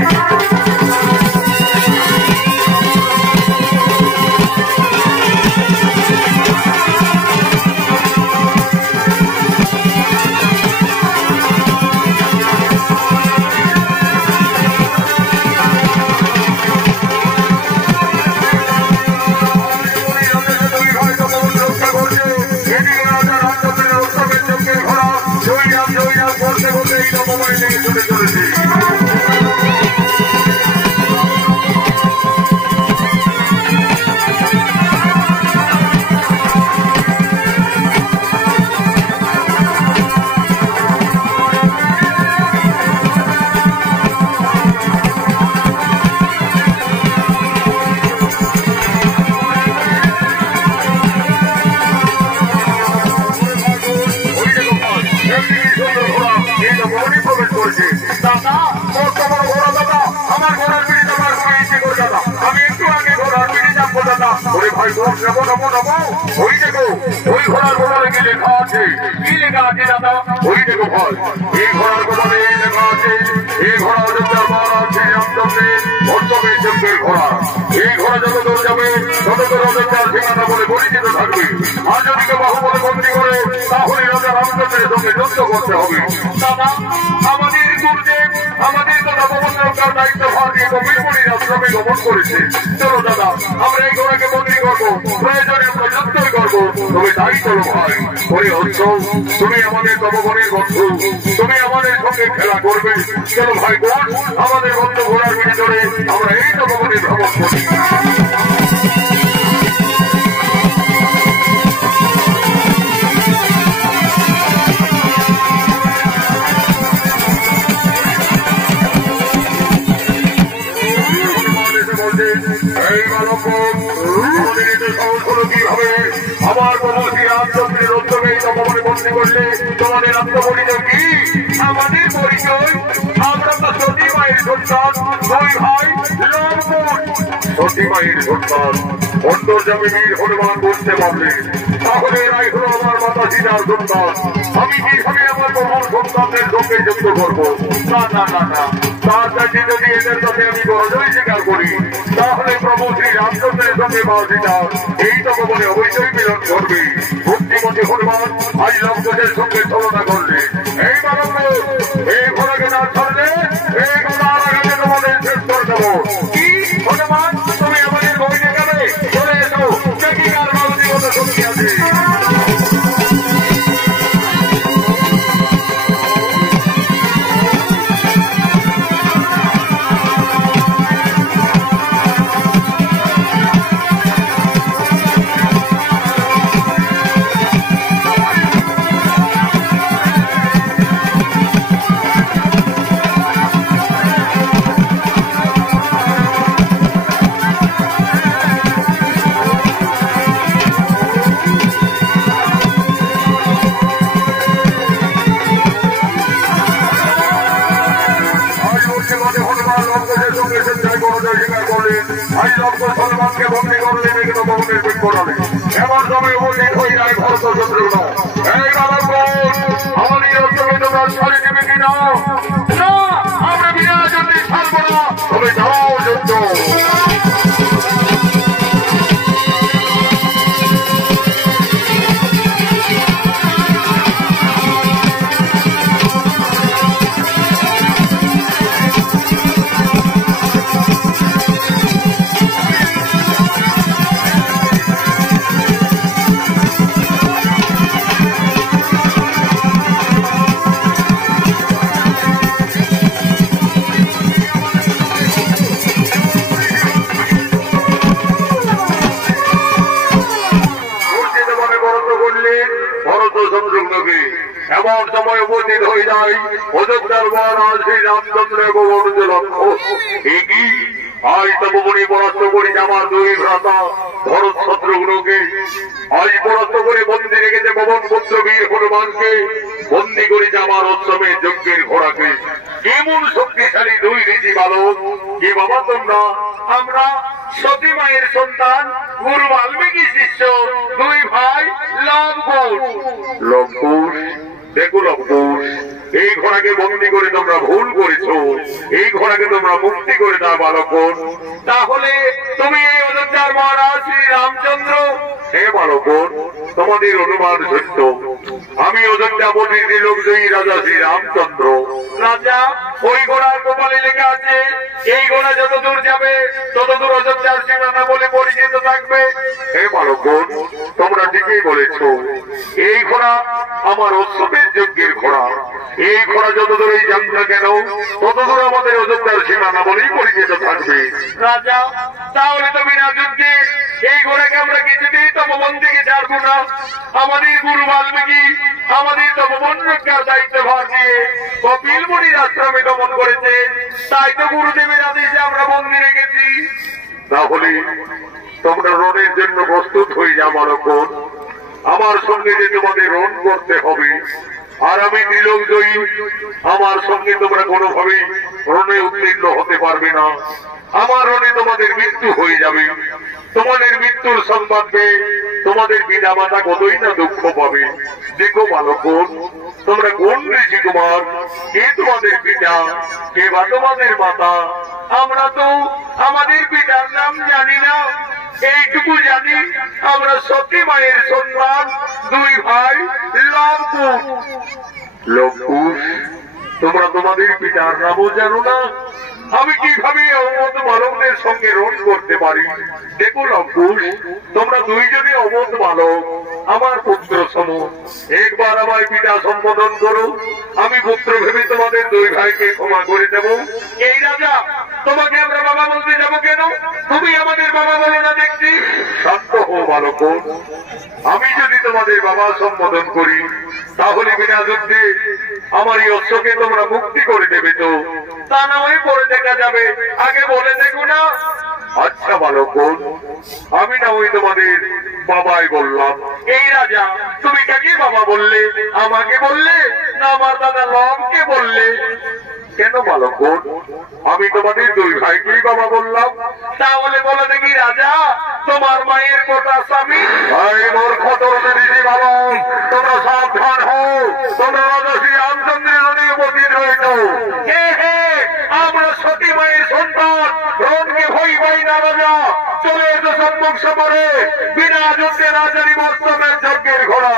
চলো দাদা, আমরা এই ঘোড়াকে বন্দী করবো, প্রয়োজনে আমরা যুদ্ধই করবো। তবে তাই চলো ভাই। ওরে হচ্ছ তুমি আমাদের তপবনের বন্ধু, তুমি আমাদের সঙ্গে খেলা করবে। চলো ভাই বোন, আমাদের বন্ধু ঘোড়ার পিঠে চড়ে আমরা এই তপবনে ভ্রমণ করি। আমার প্রভু শ্রী রামচন্দ্রের উদ্যোগে তপবনে বন্দী করলে তোমাদের আত্মপরিচয় কি? আমাদের পরিচয়, আমরা তো সতী মায়ের সন্তান, দুই ভাই লম্বন। সতী মায়ের সন্তান অন্তর্যামী বীর হনুমান বলতে পারলে তাহলে এরাই হলো আমার মাতা সীতার সন্তান। আমি কিভাবে আমার প্রভুর সন্তানদের সঙ্গে যুদ্ধ করবো? না না না না, তার কাছে যদি এদের সাথে আমি বড়জয় স্বীকার করি, তাহলে প্রভু শ্রী রামচন্দ্রের সঙ্গে মা সীতা এই তপবনে অবশ্যই মিলন করবে। বুদ্ধিমতী হনুমান আজ লঙ্কের সঙ্গে তুলনা করলে এই বালক এই ঘোড়াকে না ছাড়লে এই কথা আগে তোমাদের শেষ করে দেবো। কি হনুমান, তুমি আমাদের বই দেখাবে? চলে এসো, দেখি কার বালতি মতো শক্তি আছে। এমন সময় উপস্থিত হয়ে যায় ভরত শত্রুঘ্ন। এই বালক আমাদের অর্থকে তোমরা ছাড়ি দেবে কিনা? না, আমরা বিনা জন্য ছাড়বো না, তবে যাও যুদ্ধ। যাবার সময় উপস্থিত হয়ে যায় অযোধ্যার মহারাজ শ্রী রামচন্দ্র এবং অনুজ লক্ষ্মণ। একই আজ তপবনে পরাস্ত করে আমার দুই ভ্রাতা ভরত শত্রুঘ্নকে আজ পরাস্ত করে বন্দী রেখেছে পবন পুত্র বীর হনুমানকে, বন্দী করেছে আমার অশ্বমের যজ্ঞের ঘোড়াকে। কেমন শক্তিশালী দুই ঋষি বালক যে বাবা তোমরা। আমরা সতী মায়ের সন্তান, গুরু বাল্মীকি শিষ্য, দুই ভাই লবকুশ। লবকুশ, দেখো লবকুশ, এই ঘোড়াকে বন্দী করে তোমরা ভুল করেছ, এই ঘোড়াকে তোমরা মুক্তি করে দাও বালকন। তাহলে তুমি এই অযোধ্যার মহারাজ শ্রী রামচন্দ্র? হে বালকন, তোমাদের অনুমান সত্য। আমি অযোধ্যাপতি ত্রিলোকজয়ী রাজা শ্রী রামচন্দ্র। রাজা, ওই ঘোড়ার কপালে লেখা আছে এই ঘোড়া যত দূর যাবে তত দূর অযোধ্যার সীমানা বলে পরিচিত থাকবে। হে বালকন, তোমরা ঠিকই বলেছ। এই ঘোড়া আমার উৎসবের যজ্ঞের ঘোড়া। এই ঘোড়া যত দূরেই যান না কেন তত দূর আমাদের অযোধ্যার সীমানা বলেই পরিচিত থাকবে। রাজা, তাহলে তো বিনা যুদ্ধে এই ঘোড়াকে আমরা কিছুতেই তপবন থেকে ছাড়বো না। আমাদের গুরু বাল্মীকি আমাদের তপবন রক্ষার দায়িত্ব ভার দিয়ে কপিল মুনির আশ্রমে গমন করেছে, তাই তো গুরুদেবের আদেশে আমরা বন্দী রেখেছি। তাহলে তোমরা রণের জন্য প্রস্তুত হয়ে যাও বালকন। আমার সঙ্গে যে তোমাদের রণ করতে হবে, আর আমি ত্রিলোকজয়ী, আমার সঙ্গে তোমরা কোনোভাবেই রণে উত্তীর্ণ হতে পারবে না। আমার রণে তোমাদের মৃত্যু হয়ে যাবে। তোমাদের মৃত্যুর সংবাদ পেয়ে তোমাদের পিতা মাতা কতই না দুঃখ পাবে। দেখো বালকন, তোমরা কোন ঋষি কুমার, কে তোমাদের পিতা, কে বা তোমাদের মাতা? আমরা তো আমাদের পিতার নাম জানি না, এইটুকু জানি আমরা সতী মায়ের সন্তান, দুই ভাই লবকুশ। লবকুশ, তোমরা তোমাদের পিতার নামও জানো না? আমি কিভাবে অবধ বালকদের সঙ্গে রণ করতে পারি? দেখো লবকুশ, তোমরা দুইজনে অবধ বালক, আমার পুত্র সম। একবার আমার পিতা সম্বোধন করো, আমি পুত্র ভেবে তোমাদের দুই ভাইকে ক্ষমা করে দেব। এই রাজা, তোমাকে আমরা বাবা বলতে যাবো কেন? তুমি আমাদের বাবা বলো না দেখছি। শান্ত হো বালকন, আমি যদি তোমাদের বাবা সম্বোধন করি তাহলে বিনা যুদ্ধে আমার এই অশ্বকে তোমরা মুক্তি করে দেবে তো? তা না হয় পরে দেখা যাবে, আগে বলে দেখো না। আচ্ছা বালকন, আমি না ওই তোমাদের বাবাই বললাম। এই রাজা, তুমি কাকে বাবা বললে? আমাকে বললে না আমার দাদা লবকে বললে? কেন বালকন, আমি তোমাদের দুই ভাইকেই বাবা বললাম। তাহলে বলো দেখি রাজা, তোমার মায়ের কটা স্বামী? তোমরা সাবধান হও, তোমরা রাজা শ্রী রামচন্দ্রের রণে উপস্থিত হয়েছ। হে হে, আমরা সতী মায়ের সন্তান, রণকে ভয় পাই না রাজা। চলে এসো সম্মুখ সমরে, বিনা যুদ্ধে রাজারি মস্তমের যজ্ঞের ঘোড়া।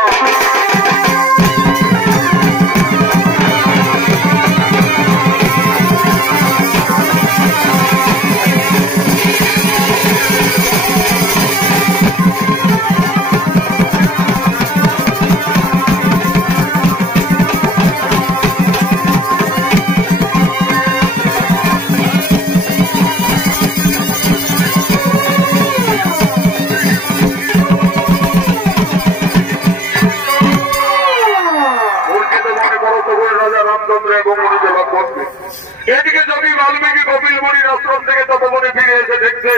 এদিকে যদি বাল্মীকি কপিল মুনির আশ্রম থেকে তপবনে ফিরে এসে দেখছে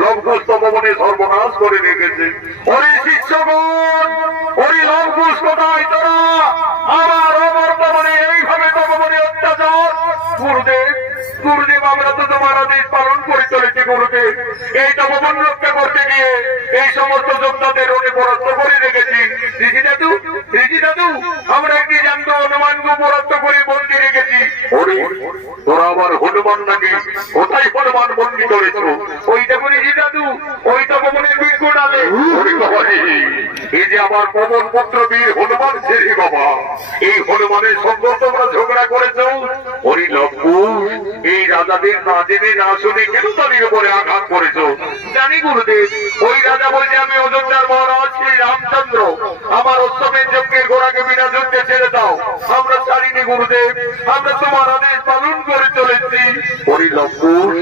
লবকুশ তপবনে সর্বনাশ করে রেখেছে। ওরে শিষ্যগণ, ওরে লবকুশ কোথায় তোরা? আমার অবর্তমানে এইভাবে তপবনে অত্যাচার। গুরুদেব, গুরুদেব, আমরা তো তোমার আদেশ পালন করে চলেছি গুরুদেব। এই তপবন রক্ষা করতে গিয়ে এই সমস্ত যোদ্ধাদের রণে পরাস্ত করে রেখেছি। ঋষি দাদু, ঋষি দাদু, আমরা একটি জান্ত হনুমানকে পরাস্ত করে বন্দি রেখেছি। তোরা আবার হনুমান নাকি? কোথায় হনুমান বন্দি করেছ? ওই দেখো ঋষি দাদু, ওই তপবনের বৃক্ষ ডালে। এই যে আমার পবন পুত্র বীর হনুমান ছেড়ে বাবা, এই হনুমানের সঙ্গে তোমরা ঝগড়া করেছ। ওই লবকুশ, এই রাজাদের না জেনে না শুনে কেন তাদের উপরে আঘাত করেছ? জানি গুরুদেব, ওই রাজা বলছে আমি অযোধ্যার মহারাজ শ্রী রামচন্দ্র, আমার উৎসবের যজ্ঞের ঘোড়াকে বিনা যুদ্ধে ছেড়ে দাও। আমরা ছাড়িনি গুরুদেব, আমরা তোমার আদেশ পালন করে চলেছি। ওই লবকুশ,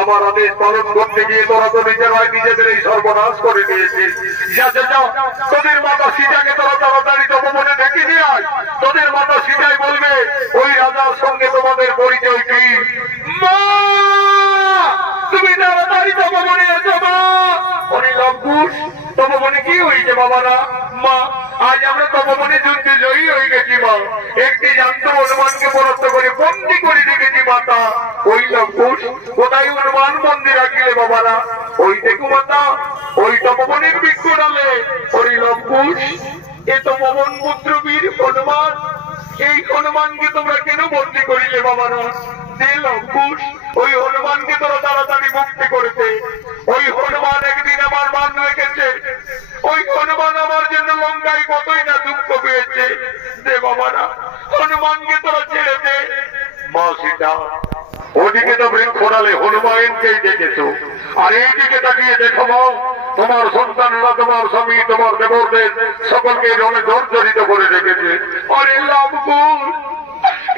আমার আদেশ পালন করতে গিয়ে তোরা তো নিজেরাই নিজেদের এই সর্বনাশ করে দিয়েছিস। যা যা যা, তোদের মাতা সীতাকে তোরা তাড়াতাড়ি তপবনে ডেকে নিয়ে আয়। তোদের মাতা সীতাই বলবে ওই রাজার সঙ্গে তোমাদের পরিচয় কি। মা তুমি তাড়াতাড়ি তপবনে এসো মা। অনেক লবকুশ তপবনে কি হয়েছে বাবারা? মা আজ আমরা তপবনে যুদ্ধে জয়ী হয়ে গেছি মা। একটি জান্ত হনুমানকে পরাস্ত করে বন্দি করে রেখেছি মাতা। ওই লবকুশ কোথায় হনুমান বন্দি রাখিলে বাবারা? ওই দেখো মাতা ওই তপবনের বৃক্ষ ডালে। ওই লবকুশ এ তপবন পুত্র বীর হনুমান। এই হনুমানকে তোমরা কেন বন্দি করিলে বাবারা? যে লবকুশ ওই হনুমানকে তোরা তাড়াতাড়ি মুক্তি করেছে। ওই হনুমান একদিন আমার মান রেখেছে। ওই হনুমান আমার জন্য লঙ্কায় কতই না দুঃখ পেয়েছে। যে বাবারা হনুমানকে তোরা ছেড়ে দে। মা সীতা ওদিকে তো বৃক্ষরালে হনুমানকেই দেখেছো, আর এইদিকে তাকিয়ে দেখো মা তোমার সন্তানরা, তোমার স্বামী, তোমার দেবরদের সকলকে রণে জর্জরিত করে রেখেছে। অরে লবকুশ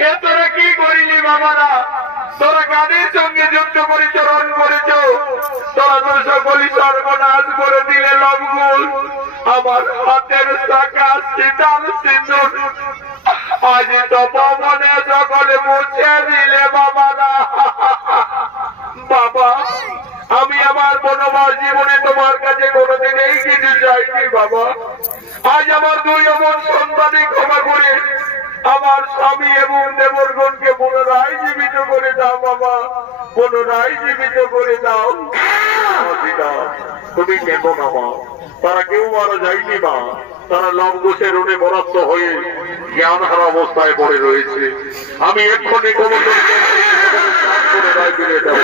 এ তোরা কি করিলি বাবারা? তোরা কাদের সঙ্গে যুদ্ধ করেছ, রণ করেছ? তোরা তো সকলই সর্বনাশ করে দিলে লবকুশ। আমার হাতের শাখা শীতল সিঁদুর আজ তপবনে সকলে মুছে দিলে বাবারা। বাবা আমি আমার বনবাস জীবনে তোমার কাছে কোনোদিন এই কিছু চাইনি বাবা। আজ আমার দুই অমন সন্তানই ক্ষমা করে আমার স্বামী এবং দেবরগণকে পুনরায় জীবিত করে দাও বাবা, পুনরায় জীবিত করে দাও। তুমি কেন না মা? তারা কেউ মারা যায়নি মা। তারা লবকুশের রুণে পরাস্ত হয়ে জ্ঞানহারা অবস্থায় পড়ে রয়েছে। আমি এক্ষুনি গোবর্ধন করে রায় ফিরে দেব।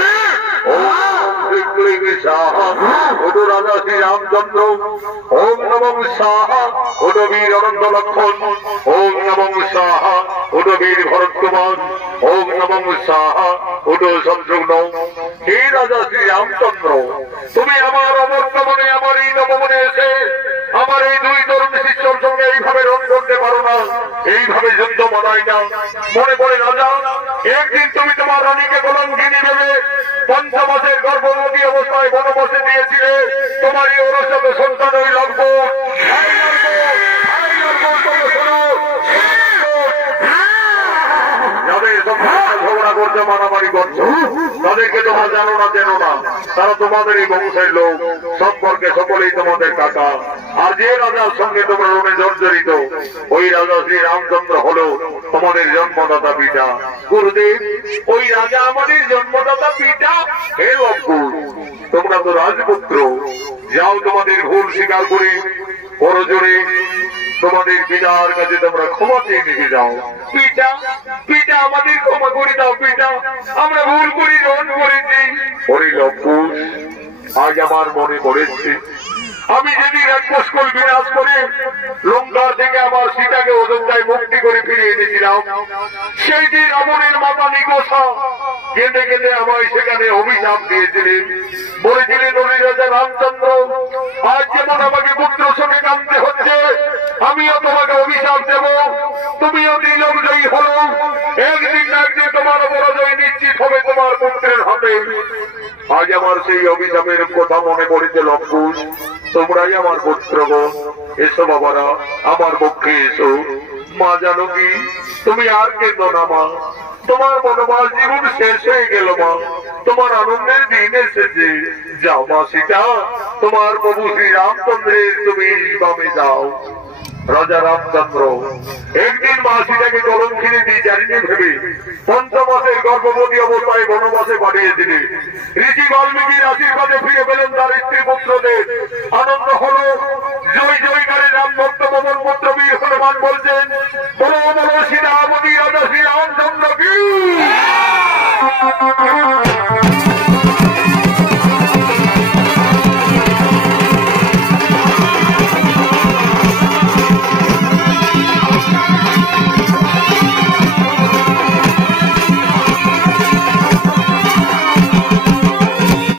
ওটো রাজা শ্রী রামচন্দ্র, ওম নমঃ সাহা ওটো বীর অনন্ত লক্ষণ, ওম নমঃ সাহা ওটো বীর ভরত কুমার, ওম নমঃ সাহা ওটো শত্রুঘ্ন। হে রাজা শ্রী রামচন্দ্র, তুমি আমার অবর্তমানে আমার এই নবমনে এসে আমার এই দুই তরুণ শিষ্যর সঙ্গে এইভাবে রণ করতে পারো না, এইভাবে যুদ্ধ মানায় না। মনে পড়ে রাজা একদিন তুমি তোমার রানীকে কলঙ্কিনী ভেবে পঞ্চমাসের গর্ভবতী অবস্থায় বনবাসে দিয়েছিলে। তোমারই ওরসত সন্তান ওই লবকুশ। ঝগড়া করছো, মারামারি করছো, তাদেরকে তোমরা জানো না চেনো না। তারা তোমাদেরই বংশের লোক, সম্পর্কে সকলেই তোমাদের কাকা। আর যে রাজার সঙ্গে তোমরা রণে জর্জরিত ওই রাজা শ্রী রামচন্দ্র হলো তোমাদের জন্মদাতা পিতা। গুরুদেব ওই রাজা আমাদের জন্মদাতা পিতা। হে লবকুশ তোমরা তো রাজপুত্র, যাও তোমাদের ভুল স্বীকার করে বড় জোরে তোমাদের পিতার কাছে তোমরা ক্ষমা চেয়ে নিয়ে যাও। পিতা পিতা আমাদের ক্ষমা করে দাও পিতা, আমরা ভুল করি রণ করেছি। ওরে লবকুশ আজ আমার মনে পড়েছে আমি যদি রাক্ষসকুল বিনাশ করে লঙ্কার থেকে আমার সীতাকে অযোধ্যায় মুক্তি করে ফিরিয়ে এনেছিলাম, সেই দিন রাবণের মাতা নিকোষা কেঁদে কেঁদে আমায় সেখানে অভিশাপ দিয়েছিলেন। বলেছিলেন ওই রাজা রামচন্দ্র আজ যেমন আমাকে পুত্র সঙ্গে কাঁদতে হচ্ছে, আমিও তোমাকে অভিশাপ দেব, তুমিও ত্রিলোক জয়ী হলো। একদিন না একদিন তোমার পরাজয় নিশ্চিত হবে তোমার পুত্রের হাতে। আজ আমার সেই অভিশাপের কথা মনে পড়েছে লবকুশ। তোমরাই আমার পুত্রগণ, এসো বাবারা আমার পক্ষে এসো। মা জানো কি তুমি আর কেন না মা, তোমার বনবাস জীবন শেষ হয়ে গেল মা, তোমার আনন্দের দিন এসেছে। যাও মা সীতা, তোমার প্রভু শ্রী রামচন্দ্রের তুমি বামে যাও। রাজা রামচন্দ্র একদিন মা সীতাকে কলঙ্কিনী দ্বিচারিণী ভেবে পঞ্চমাসের গর্ভবতী অবস্থায় বনবাসে পাঠিয়েছিলেন। ঋষি বাল্মীকির আশীর্বাদে ফিরে পেলেন তার স্ত্রী পুত্রদের। আনন্দ হলো, জয় জয়কারী রাম ভক্ত পবন পুত্র বীর হনুমান বললেন